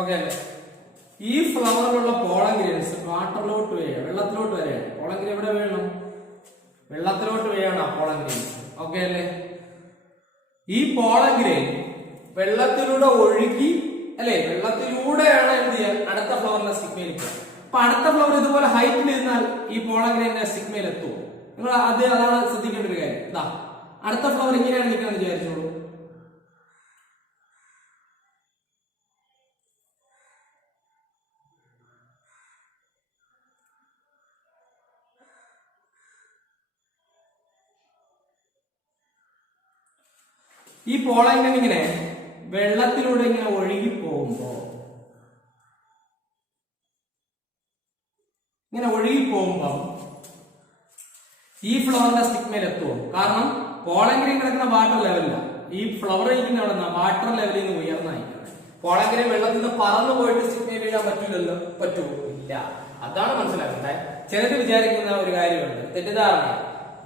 ഓക്കെ അല്ലേ? ഈ ഫ്ലവറിലുള്ള പോളൻ ഗ്രെയിൻസ് വാട്ടറിലോട്ട് വീഴുക, വെള്ളത്തിലോട്ട് വരെയാണ്. പോളൻ ഗ്രെയിൻ എവിടെ വീഴണം? വെള്ളത്തിലോട്ട് വീഴണം പോളൻ ഗ്രെയിൻസ്. ഓക്കെ അല്ലേ? ഈ പോളൻ ഗ്രെയിൻ വെള്ളത്തിലൂടെ ഒഴുകി അല്ലെ? വെള്ളത്തിലൂടെയാണ് എന്ത് ചെയ്യാൻ? അടുത്ത ഫ്ലവറിന്റെ സ്റ്റിഗ്മയിൽ പോകാം. അപ്പൊ അടുത്ത ഫ്ലവർ ഇതുപോലെ ഹൈറ്റിൽ ഇരുന്നാൽ ഈ പോളൻ ഗ്രെയിനിന്റെ സ്റ്റിഗ്മയിൽ എത്തുമോ? നിങ്ങൾ അതാണ് ശ്രദ്ധിക്കേണ്ട ഒരു കാര്യം. ഇതാ അടുത്ത ഫ്ലവർ ഇങ്ങനെയാണ് നിൽക്കുന്നത് വിചാരിച്ചോളൂ. ഈ പോളൻ ഗ്രെയിൻ ഇങ്ങനെ വെള്ളത്തിലൂടെ ഇങ്ങനെ ഒഴുകി പോകുമ്പോ ഈ ഫ്ലവറിന്റെ സ്റ്റിഗ്മയിൽ എത്തുമോ? കാരണം പോളൻ ഗ്രെയിൻ കിടക്കുന്ന വാട്ടർ ലെവലില്ല. ഈ ഫ്ലവർ ഇരിക്കുന്ന അവിടെ നിന്ന് വാട്ടർ ലെവലിൽ നിന്ന് ഉയർന്നായിരിക്കണം. പോളൻ ഗ്രെയിൻ വെള്ളത്തിൽ നിന്ന് പറന്നു പോയിട്ട് സ്റ്റിഗ്മയിൽ വീഴാൻ പറ്റില്ലല്ലോ. പറ്റുമോ? ഇല്ല. അതാണ് മനസ്സിലാക്കണ്ടേ. ചിലര് വിചാരിക്കുന്ന ഒരു കാര്യമുണ്ട്, തെറ്റിദ്ധാരണ.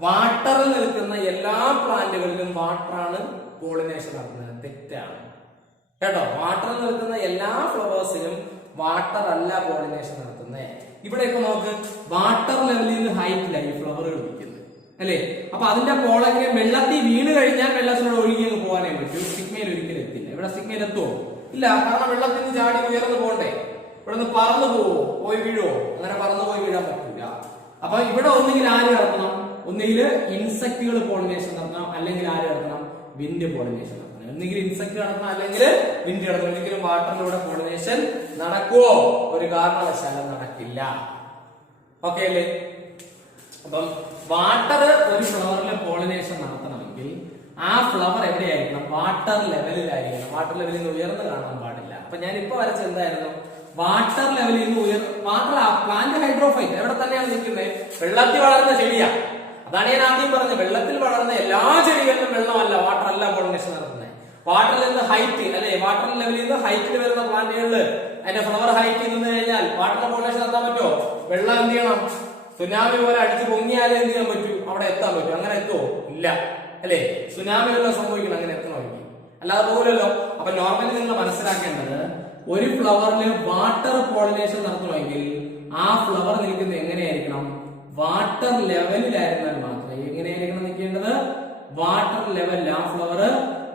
വാട്ടറിൽ നിൽക്കുന്ന എല്ലാ പ്ലാന്റുകളിലും വാട്ടറാണ് പോളിനേഷൻ നടത്തുന്നത്. തെറ്റാണ് കേട്ടോ. വാട്ടറിൽ നിൽക്കുന്ന എല്ലാ ഫ്ലവേഴ്സിലും വാട്ടർ അല്ല പോളിനേഷൻ നടത്തുന്നത്. ഇവിടെ ഇപ്പൊ നമുക്ക് വാട്ടർ ലെവലിൽ നിന്ന് ഹൈറ്റിലായി ഫ്ലവറുകൾ നിൽക്കുന്നത് അല്ലെ? അപ്പൊ അതിന്റെ പോളൻ ഗ്രെയിൻ വെള്ളത്തിൽ വീണ് കഴിഞ്ഞാൽ വെള്ളത്തിലൂടെ ഒഴുകി പോകാനേ പറ്റൂ. സ്റ്റിഗ്മയിൽ ഒരിക്കലും എത്തില്ല. ഇവിടെ സ്റ്റിഗ്മയിൽ എത്തുമോ? ഇല്ല. കാരണം വെള്ളത്തിൽ നിന്ന് ചാടി ഉയർന്നു പോകണ്ടേ. ഇവിടെ നിന്ന് പറന്നു പോവോ, പോയി വീഴുവോ? അങ്ങനെ പറന്നു പോയി വീഴാൻ പറ്റില്ല. അപ്പൊ ഇവിടെ ഒന്നുകിൽ ആര് നടത്തണം? ഒന്നുകിൽ ഇൻസെക്റ്റുകൾ പോളിനേഷൻ നടത്തണം, അല്ലെങ്കിൽ ആര് നടത്തണം? വിൻഡ് പോളിനേഷൻ നടത്തണം. ഒന്നുകിൽ ഇൻസെക്ട് നടത്തണം, അല്ലെങ്കിൽ വിൻഡ് നടത്തണം. ഒരിക്കലും വാട്ടറിലൂടെ പോളിനേഷൻ നടക്കുവോ? ഒരു കാരണവശാലും നടക്കില്ല. ഓക്കെ അല്ലേ? അപ്പം വാട്ടർ ഒരു ഫ്ലവറിലെ പോളിനേഷൻ നടത്തണമെങ്കിൽ ആ ഫ്ലവർ എവിടെയായിരിക്കണം? വാട്ടർ ലെവലിലായിരിക്കണം. വാട്ടർ ലെവലിൽ നിന്ന് ഉയർന്ന് കാണാൻ പാടില്ല. അപ്പൊ ഞാൻ ഇപ്പൊ വരച്ച എന്തായിരുന്നു? വാട്ടർ ലെവലിൽ നിന്ന് വാട്ടർ പ്ലാന്റ് ഹൈഡ്രോഫൈറ്റ് എവിടെ തന്നെയാണ് നിൽക്കുന്നത്? വെള്ളത്തിൽ വളർന്ന ചെടിയാ. അതാണ് ഞാൻ ആദ്യം പറഞ്ഞത്. വെള്ളത്തിൽ വളർന്ന എല്ലാ ചെടികളിലും വെള്ളമല്ല, വാട്ടർ അല്ല പോളിനേഷൻ നടത്തുന്നത്. വാട്ടറിൽ നിന്ന് ഹൈറ്റ് അല്ലെ, വാട്ടർ ലെവലിൽ നിന്ന് ഹൈറ്റിൽ വരുന്ന പ്ലാന്റുകളിൽ അതിന്റെ ഫ്ലവർ ഹൈറ്റ് നിന്ന് കഴിഞ്ഞാൽ വാട്ടറിന്റെ പോളിനേഷൻ നടത്താൻ പറ്റുമോ? വെള്ളം എന്ത് ചെയ്യണം? സുനാമി പോലെ അടിച്ച് പൊങ്ങിയാലേ എന്ത് ചെയ്യാൻ പറ്റൂ? അവിടെ എത്താൻ പറ്റും. അങ്ങനെ എത്തുമോ? ഇല്ല അല്ലെ? സുനാമി വല്ലതും സംഭവിക്കണം അങ്ങനെ എത്തണമെങ്കിൽ, അല്ലാതെ പോലല്ലോ. അപ്പൊ നോർമലി നിങ്ങൾ മനസ്സിലാക്കേണ്ടത്, ഒരു ഫ്ലവറിൽ വാട്ടർ പോളിനേഷൻ നടത്തണമെങ്കിൽ ആ ഫ്ലവർ നിൽക്കുന്നത് എങ്ങനെയായിരിക്കണം? വാട്ടർ ലെവലിലായിരുന്നാൽ മാത്രമേ. എങ്ങനെയായിരിക്കണം നിൽക്കേണ്ടത്? വാട്ടർ ലെവലിൽ. ആ ഫ്ലവർ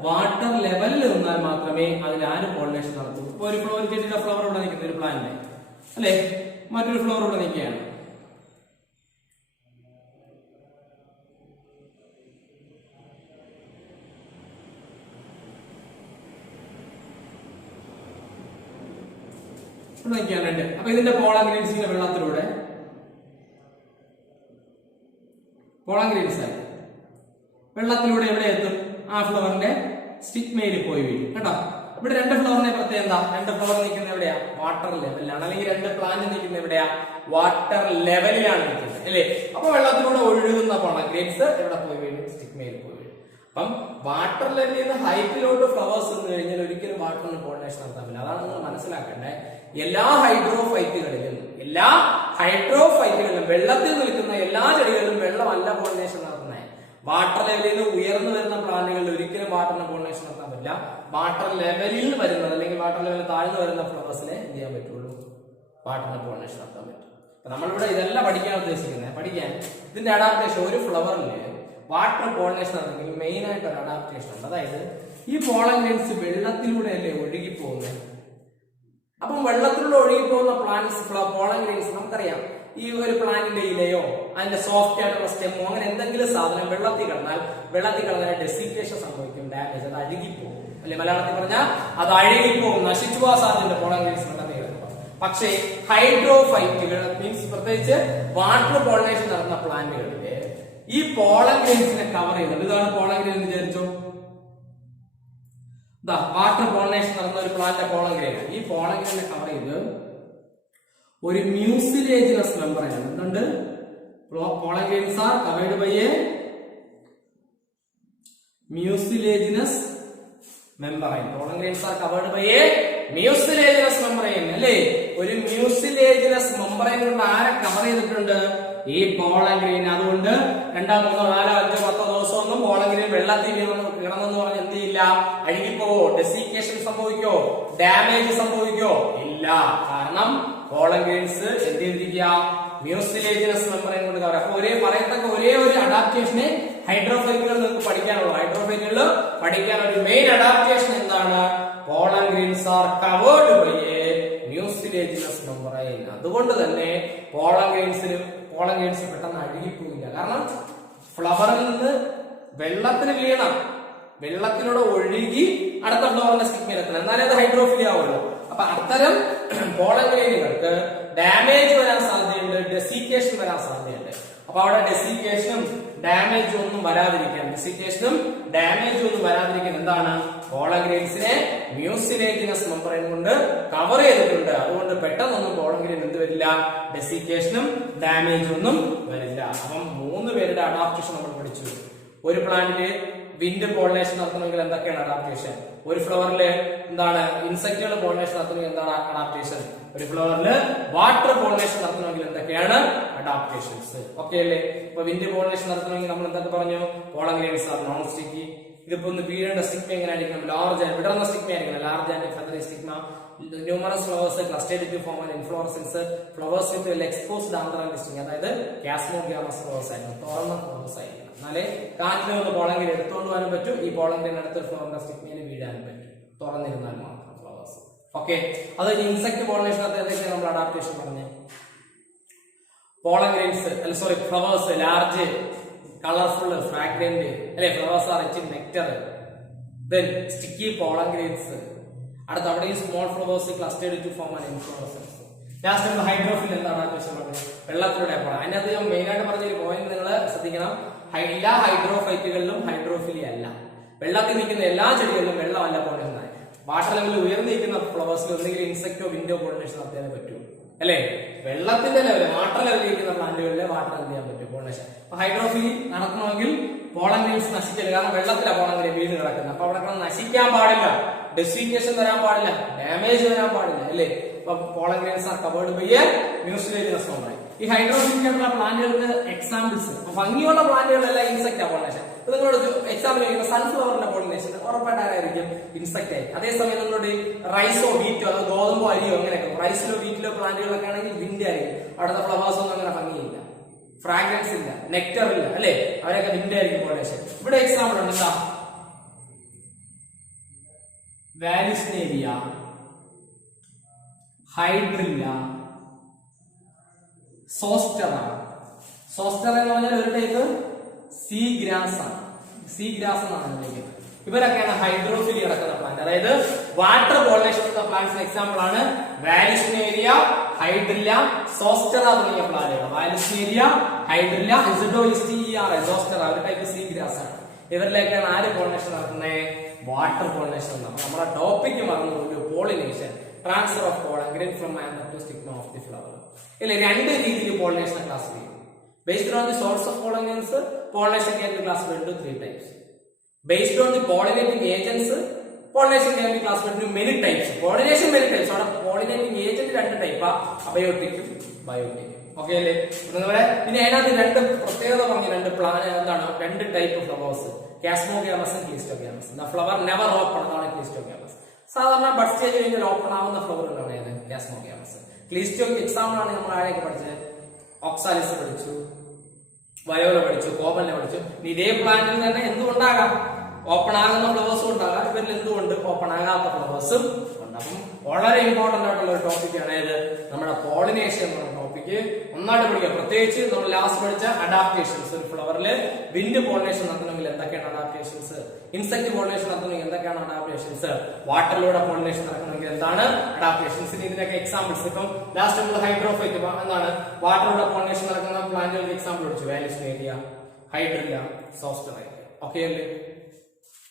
വാട്ടർ ലെവലിൽ നിന്നാൽ മാത്രമേ അതിൽ ആര് പോളിനേഷൻ നടത്തൂ. ഇപ്പൊ ഒരു ഫ്ലവർ ചെടിയുടെ ഫ്ലവർ ഇവിടെ നിൽക്കുന്ന ഒരു പ്ലാന്റ് അല്ലെ, മറ്റൊരു ഫ്ലവർ ഇവിടെ നിൽക്കുകയാണ്. അപ്പൊ ഇതിന്റെ പോളൻ ഗ്രെയിൻസിന്റെ വെള്ളത്തിലൂടെ പോളൻ ഗ്രെയിൻസ് ആയി വെള്ളത്തിലൂടെ എവിടെ എത്തും? ആ ഫ്ലവറിന്റെ സ്റ്റിഗ്മയിൽ പോയി വീഴും. കേട്ടോ, ഇവിടെ രണ്ട് ഫ്ലവറിനെ പ്രത്യേകം എന്താ? രണ്ട് ഫ്ലവർ നിൽക്കുന്നത് എവിടെയാ? വാട്ടർ ലെവലിലാണ്. അല്ലെങ്കിൽ രണ്ട് പ്ലാന്റ് നിൽക്കുന്നത് എവിടെയാ? വാട്ടർ ലെവലിലാണ് നിൽക്കുന്നത് അല്ലേ? അപ്പൊ വെള്ളത്തിലൂടെ ഒഴുകുന്ന പോളൻ ഗ്രെയിൻസ് എവിടെ പോയി വീഴും? സ്റ്റിഗ്മയിൽ പോയി വീഴും. അപ്പം വാട്ടർ ലെവലിൽ നിന്ന് ഹൈറ്റിലോട്ട് ഫ്ലവേഴ്സ് എന്ന് കഴിഞ്ഞാൽ ഒരിക്കലും വാട്ടറിന് പോളിനേഷൻ നടത്താൻ പറ്റില്ല. അതാണ് നിങ്ങൾ മനസ്സിലാക്കേണ്ടത്. എല്ലാ ഹൈഡ്രോഫൈറ്റുകളിലും വെള്ളത്തിൽ നിൽക്കുന്ന എല്ലാ ചെടികളിലും വെള്ളമല്ല പോളിനേഷൻ നടത്തുന്നത്. വാട്ടർ ലെവലിൽ നിന്ന് ഉയർന്നു വരുന്ന പ്ലാന്റുകളിൽ ഒരിക്കലും വാട്ടറിന് പോളിനേഷൻ നടത്താൻ പറ്റില്ല. വാട്ടർ ലെവലിൽ വരുന്നത് അല്ലെങ്കിൽ വാട്ടർ ലെവലിൽ താഴ്ന്നു വരുന്ന ഫ്ലവേഴ്സിനെ എന്ത് ചെയ്യാൻ പറ്റുള്ളൂ? വാട്ടറിന് പോളിനേഷൻ നടത്താൻ പറ്റും. അപ്പൊ നമ്മളിവിടെ ഇതല്ല പഠിക്കാൻ ഉദ്ദേശിക്കുന്നത്. പഠിക്കാൻ ഇതിന്റെ അഡാപ്റ്റേഷൻ. ഒരു ഫ്ലവറിൽ വാട്ടർ പോളിനേഷൻ നടത്തുമെങ്കിൽ മെയിൻ ആയിട്ട് ഒരു അഡാപ്റ്റേഷൻ ഉണ്ട്. അതായത് ഈ പോളൻ ഗ്രെയിൻസ് വെള്ളത്തിലൂടെ അല്ലേ ഒഴുകി പോകുന്നത്. അപ്പം വെള്ളത്തിലൂടെ ഒഴുകി പോകുന്ന പ്ലാന്റ്സ് പോളൻ ഗ്രെയിൻസ് നമുക്കറിയാം. ഈ ഒരു പ്ലാന്റിന്റെ ഇലയോ അതിന്റെ സോഫ്റ്റ് ആയിട്ടുള്ള സ്റ്റെമ്മോ അങ്ങനെ എന്തെങ്കിലും സാധനം വെള്ളത്തിൽ കിടന്നാൽ ഡെസിക്കേഷൻ സംഭവിക്കും, ഡാമേജ്, അത് അഴുകിപ്പോകും അല്ലെ? മലയാളത്തിൽ പറഞ്ഞാൽ അത് അഴുകിപ്പോകും, നശിച്ചു പോകാൻ സാധ്യത പോളൻ ഗ്രെയിൻസ് വെള്ളത്തിൽ കിടക്കുമ്പോൾ. പക്ഷേ ഹൈഡ്രോഫൈറ്റുകൾ മീൻസ് പ്രത്യേകിച്ച് വാട്ടർ പോളിനേഷൻ നടന്ന പ്ലാന്റുകളില് ഈ പോളൻ ഗ്രെയിൻസിനെ കവർ ചെയ്യുന്നുണ്ട്. ഇതാണ് പോളൻ ഗ്രെയിൻ എന്ന് വിചാരിച്ചോ. വാട്ടർ പോളിനേഷൻ നടന്ന ഒരു പ്ലാന്റ് പോളൻ ഗ്രെയിൻ. ഈ പോളൻ ഗ്രെയിനെ കവർ ചെയ്ത് ഒരു മ്യൂസിലേജിനസ് മെമ്പറൈൻ എന്തുണ്ട്? Pollen grains are covered by a mucilaginous membrane. Pollen grains are covered by a mucilaginous membrane അല്ലേ? ഒരു മ്യൂസിലേജിനസ് മെമ്പറൈൻ കൊണ്ട് ആരെ കവർ ചെയ്തിട്ടുണ്ട്? ഈ പോളൻ ഗ്രെയിൻ. അതുകൊണ്ട് 2, 3, 4, 5, 10 ദിവസം ഒന്നും പോളൻ ഗ്രെയിൻ വെള്ളത്തിൽ കിടന്നെന്ന് പറഞ്ഞ് എന്ത് ചെയ്യില്ല? അഴുകിപ്പോവോ? ഡെസിക്കേഷൻ സംഭവിക്കോ? ഡാമേജ് സംഭവിക്കോ? ഇല്ല. കാരണം പോളൻ ഗ്രെയിൻസ് എന്ത് ചെയ്തിരിക്കുക? മ്യൂസിലേജിനസ് മെമ്പറൈൻ കൊണ്ട് കവർ. അപ്പൊ പറയത്തക്ക ഒരേ ഒരു അഡാപ്റ്റേഷനെ ഹൈഡ്രോഫൈറ്റുകൾ നിങ്ങൾക്ക് പഠിക്കാനുള്ളൂ. ഹൈഡ്രോഫൈറ്റുകളിൽ പഠിക്കാൻ ഒരു മെയിൻ അഡാപ്റ്റേഷൻ എന്താണ്? Pollen grains are covered by a mucilaginous membrane. അതുകൊണ്ട് തന്നെ പോളൻ ഗ്രെയിൻസ് പെട്ടെന്ന് അഴുകിപ്പോയില്ല. കാരണം ഫ്ലവറിൽ നിന്ന് വെള്ളത്തിന് വീണം, വെള്ളത്തിലൂടെ ഒഴുകി അടുത്ത ഫ്ലവറിന്റെ സ്റ്റിഗ്മയിൽ എത്തണം, എന്നാലേ അത് ഹൈഡ്രോഫിലി ആവുള്ളൂ. അപ്പൊ അത്തരം പോളൻ ഗ്രെയിനുകൾക്ക് ഡാമേജ് വരാൻ സാധ്യതയുണ്ട്, ഡെസിക്കേഷൻ വരാൻ സാധ്യതയുണ്ട്. അപ്പൊ അവിടെ ഡെസിക്കേഷനും ഡാമേജും ഒന്നും വരാതിരിക്കാൻ എന്താണ്? പോളൻ ഗ്രെയിൻസിനെ മ്യൂസിലേജിനസ് മെമ്പറൈൻ കൊണ്ട് കവർ ചെയ്തിട്ടുണ്ട്. അതുകൊണ്ട് പെട്ടെന്നൊന്നും പോളൻ ഗ്രെയിൻ എന്ത് വരില്ല? ഡെസിക്കേഷനും ഡാമേജും ഒന്നും വരില്ല. അപ്പം 3 പേരുടെ അഡാപ്റ്റേഷൻ നമ്മൾ പഠിച്ചു. ഒരു പ്ലാന്റില് വിൻഡ് പോളിനേഷൻ നടത്തണമെങ്കിൽ എന്തൊക്കെയാണ് അഡാപ്റ്റേഷൻ? ഒരു ഫ്ലവറില് എന്താണ്? ഇൻസെക്റ്റുകൾ പോളിനേഷൻ നടത്തണമെങ്കിൽ എന്താണ് അഡാപ്റ്റേഷൻ? ഒരു ഫ്ലവറില് വാട്ടർ പോളിനേഷൻ നടത്തണമെങ്കിൽ എന്തൊക്കെയാണ് അഡാപ്റ്റേഷൻസ്? ഓക്കെ അല്ലേ? ഇപ്പൊ വിൻഡ് പോളിനേഷൻ നടത്തണമെങ്കിൽ നമ്മൾ എന്തൊക്കെ പറഞ്ഞു? Pollen grains are non sticky. ഇതിപ്പോ ഒന്ന് വീഴേണ്ട സ്റ്റിഗ്മ എങ്ങനെ ആയിരിക്കണം? ലാർജ് വിടർന്ന സ്റ്റിഗ്മ ആയിരിക്കണം. Large and feathery stigma. Numerous flowers, clustered form and inflorescence, flowers with well exposed anther and ലിസ്റ്റിംഗ്. അതായത് കാസ്മോഗ്യാമസ് ഫ്ലവേഴ്സ് ആയിരുന്നു, തുറന്ന ഫ്ലവേഴ്സ് ആയിരിക്കണം. എന്നാലേ കാറ്റിൽ ഒന്ന് പോളൻ എടുത്തുകൊണ്ട് പോകാനും പറ്റും. ഈ പോളൻ അടുത്ത ഫ്ലവറിന്റെ സ്റ്റിഗ്മയിൽ വീഴാനും പറ്റും, തുറന്നിരുന്നാൽ മാത്രം ഫ്ലവേഴ്സ്. ഓക്കെ, അത് ഇൻസെക്ട് പോളിനേഷനകത്ത് ഏതൊക്കെയാണ് നമ്മൾ അഡാപ്റ്റേഷൻ പറഞ്ഞത്? പോളൻ ഗ്രെയിൻസ്, അല്ല sorry, flowers large, colourful, fragrant, അല്ലെ? Flowers are rich in nectar. Then sticky pollen grains. അടുത്ത അവിടെയും small flowers clustered to form an inflorescence. Last നമ്മൾ ഹൈഡ്രോഫിൽ എന്താണ് അഡാപ്റ്റേഷൻ പറഞ്ഞത്? വെള്ളത്തിലൂടെ പോകണം. അതിനകത്ത് ഞാൻ മെയിൻ ആയിട്ട് പറഞ്ഞൊരു പോയിന്റ് നിങ്ങൾ ശ്രദ്ധിക്കണം. എല്ലാ ഹൈഡ്രോഫൈറ്റുകളിലും ഹൈഡ്രോഫിലി അല്ല. വെള്ളത്തിൽ നിൽക്കുന്ന എല്ലാ ചെടികളിലും വെള്ളമല്ല പോളിനേഷൻ. വാട്ടർ ലെവലിൽ ഉയർന്നിരിക്കുന്ന ഫ്ലവേഴ്സിൽ ഒന്നെങ്കിലും ഇൻസെക്ടോ വിൻഡോ പോളിനേഷൻ നടത്താൻ പറ്റും, അല്ലെ? വെള്ളത്തിന്റെ ലെവൽ, വാട്ടർ ലെവലിൽ ഇരിക്കുന്ന പ്ലാന്റുകളിലെ വാട്ടർ എന്ത് ചെയ്യാൻ പറ്റും? പോളിനേഷൻ. അപ്പൊ ഹൈഡ്രോഫിലി നടക്കണമെങ്കിൽ പോളൻ ഗ്രെയിൻസ് നശിക്കില്ല. കാരണം വെള്ളത്തിലാണ് പോളൻ ഗ്രെയിൻ വീണ് കിടക്കുന്നത്. അപ്പൊ അവിടെ നശിക്കാൻ പാടില്ല, ഡെസിക്കേഷൻ വരാൻ പാടില്ല, ഡാമേജ് വരാൻ പാടില്ല, അല്ലെ? അപ്പൊ pollen grains are covered by a mucilaginous membrane. ഈ ഹൈഡ്രോഫിലിക് ആയിട്ടുള്ള പ്ലാന്റുകൾക്ക് എക്സാമ്പിൾസ്, ഭംഗിയുള്ള പ്ലാന്റുകളെല്ലാം ഇൻസെക്ട് പോളിനേഷൻ. നിങ്ങളോട് എക്സാമ്പിൾ ചോദിക്കുന്ന സൺഫ്ലവറിന്റെ പോളിനേഷൻ ഉറപ്പായിട്ട് ആരായിരിക്കും? ഇൻസെക്ട് ആയിരിക്കും. അതേസമയം നിങ്ങളോട് റൈസോ വീറ്റോ അതോ ഗോതമ്പോ അരിയോ അങ്ങനെയൊക്കെ റൈസിലോ വീറ്റിലോ പ്ലാന്റുകളൊക്കെ ആണെങ്കിൽ വിൻഡ് ആയിരിക്കും. അവിടുത്തെ ഫ്ലവേഴ്സ് ഒന്നും അങ്ങനെ ഭംഗിയില്ല, ഫ്രാഗ്രൻസ് ഇല്ല, നെക്ടർ ഇല്ല, അല്ലെ? അവരൊക്കെ വിൻഡ് ആയിരിക്കും പോളിനേഷൻ. ഇവിടെ എക്സാമ്പിൾ ഉണ്ട്, എന്താ? വാലിസ്നേരിയ, ഹൈഡ്രില്ല, സോസ്റ്ററ. സോസ്റ്ററ എന്ന് പറഞ്ഞാൽ ഒരു ടൈപ്പ് സീ ഗ്രാസ് ആണ്. സീ ഗ്രാസ് എന്നാണ് വിളിക്കുന്നത്. ഇവരൊക്കെയാണ് ഹൈഡ്രോഫിലി നടക്കുന്ന പ്ലാന്റ്. അതായത് വാട്ടർ പോളിനേഷൻ ഉള്ള പ്ലാന്റ്സിന് എക്സാമ്പിൾ ആണ് വാലിസ്നേരിയ, ഹൈഡ്രില്ല, സോസ്റ്ററ തുടങ്ങിയ പ്ലാന്റുകൾ. വാലിസ്നേരിയ, ഹൈഡ്രില്ല, സോസ്റ്ററ ഒരു ടൈപ്പ് സീ ഗ്രാസ് ആണ്. ഇവരിലേക്കാണ് ആര് പോളിനേഷൻ നടക്കുന്നത്? Water pollination. നമ്മുടെ ടോപ്പിക്ക് മറന്നു ഒരു pollination, transfer of pollen grain from anther to stigma of the flower. ഇല്ല, രണ്ട് രീതിയിൽ പോളിനേഷൻ ക്ലാസ് ചെയ്യും. Based on the source of pollinators, pollination can be classified into 3 types. Based on the pollinating agents, pollination can be classified into many types. Pollination many types. So, pollinating agent 2 type, abiotic, biotic. Okay, അല്ലേ? പിന്നെ അതിനകത്ത് രണ്ട് പ്രത്യേകത പറഞ്ഞ രണ്ട് plan എന്താണ്? 2 type flowers, chasmogamous, cleistogamous. The flower never open, അതാണ് cleistogamous. സാധാരണ ബഡ് സ്റ്റേജ് കഴിഞ്ഞാൽ ഓപ്പൺ ആവുന്ന ഫ്ലവർ ഉണ്ടാണ് ഏത്? കാസ്മോഗ്യാമസ്. ക്ലീസ്റ്റോ എക്സാമ്പിൾ ആണ് നമ്മൾ ആരെയൊക്കെ പഠിച്ചത്? ഓക്സാലിസ് പഠിച്ചു, വയോല പഠിച്ചു, കോമല പഠിച്ചു. ഇതേ പ്ലാന്റിൽ തന്നെ എന്തുകൊണ്ടാകാം? ഓപ്പൺ ആകുന്ന ഫ്ലവേഴ്സും ഉണ്ടാകാം. ഇവരിൽ എന്തുകൊണ്ട് ഓപ്പൺ ആകാത്ത ഫ്ലവേഴ്സും ഉണ്ടാകും. വളരെ ഇമ്പോർട്ടന്റ് ആയിട്ടുള്ള ഒരു ടോപ്പിക്കാണ് ഏത്? നമ്മുടെ പോളിനേഷൻ എന്ന ടോപ്പിക്ക് ഒന്നായിട്ട് പഠിക്കുക. പ്രത്യേകിച്ച് നമ്മൾ ലാസ്റ്റ് പഠിച്ച അഡാപ്റ്റേഷൻസ്. ഒരു ഫ്ലവറില് വിൻഡ് പോളിനേഷൻ നടത്തണമെങ്കിൽ എന്തൊക്കെയാണ് അഡാപ്റ്റേഷൻസ്? ഇൻസെക്ട് പോളിനേഷൻ നടത്തണമെങ്കിൽ എന്തൊക്കെയാണ് അഡാപ്റ്റേഷൻസ്? വാട്ടറിലൂടെ പോളിനേഷൻ നടക്കണമെങ്കിൽ എന്താണ് അഡാപ്റ്റേഷൻസ്? ഇതിനൊക്കെ എക്സാമ്പിൾസ്. ഇപ്പം ലാസ്റ്റ് നമ്മൾ ഹൈഡ്രോഫൈറ്റ് എന്താണ്? വാട്ടറിലൂടെ പോളിനേഷൻ നടക്കുന്ന പ്ലാന്റുകൾക്ക് എക്സാമ്പിൾ പഠിച്ചു. വാലിസ്നേരിയ, ഹൈഡ്രില്ല, സോസ്റ്ററ. ഓക്കെ അല്ലേ?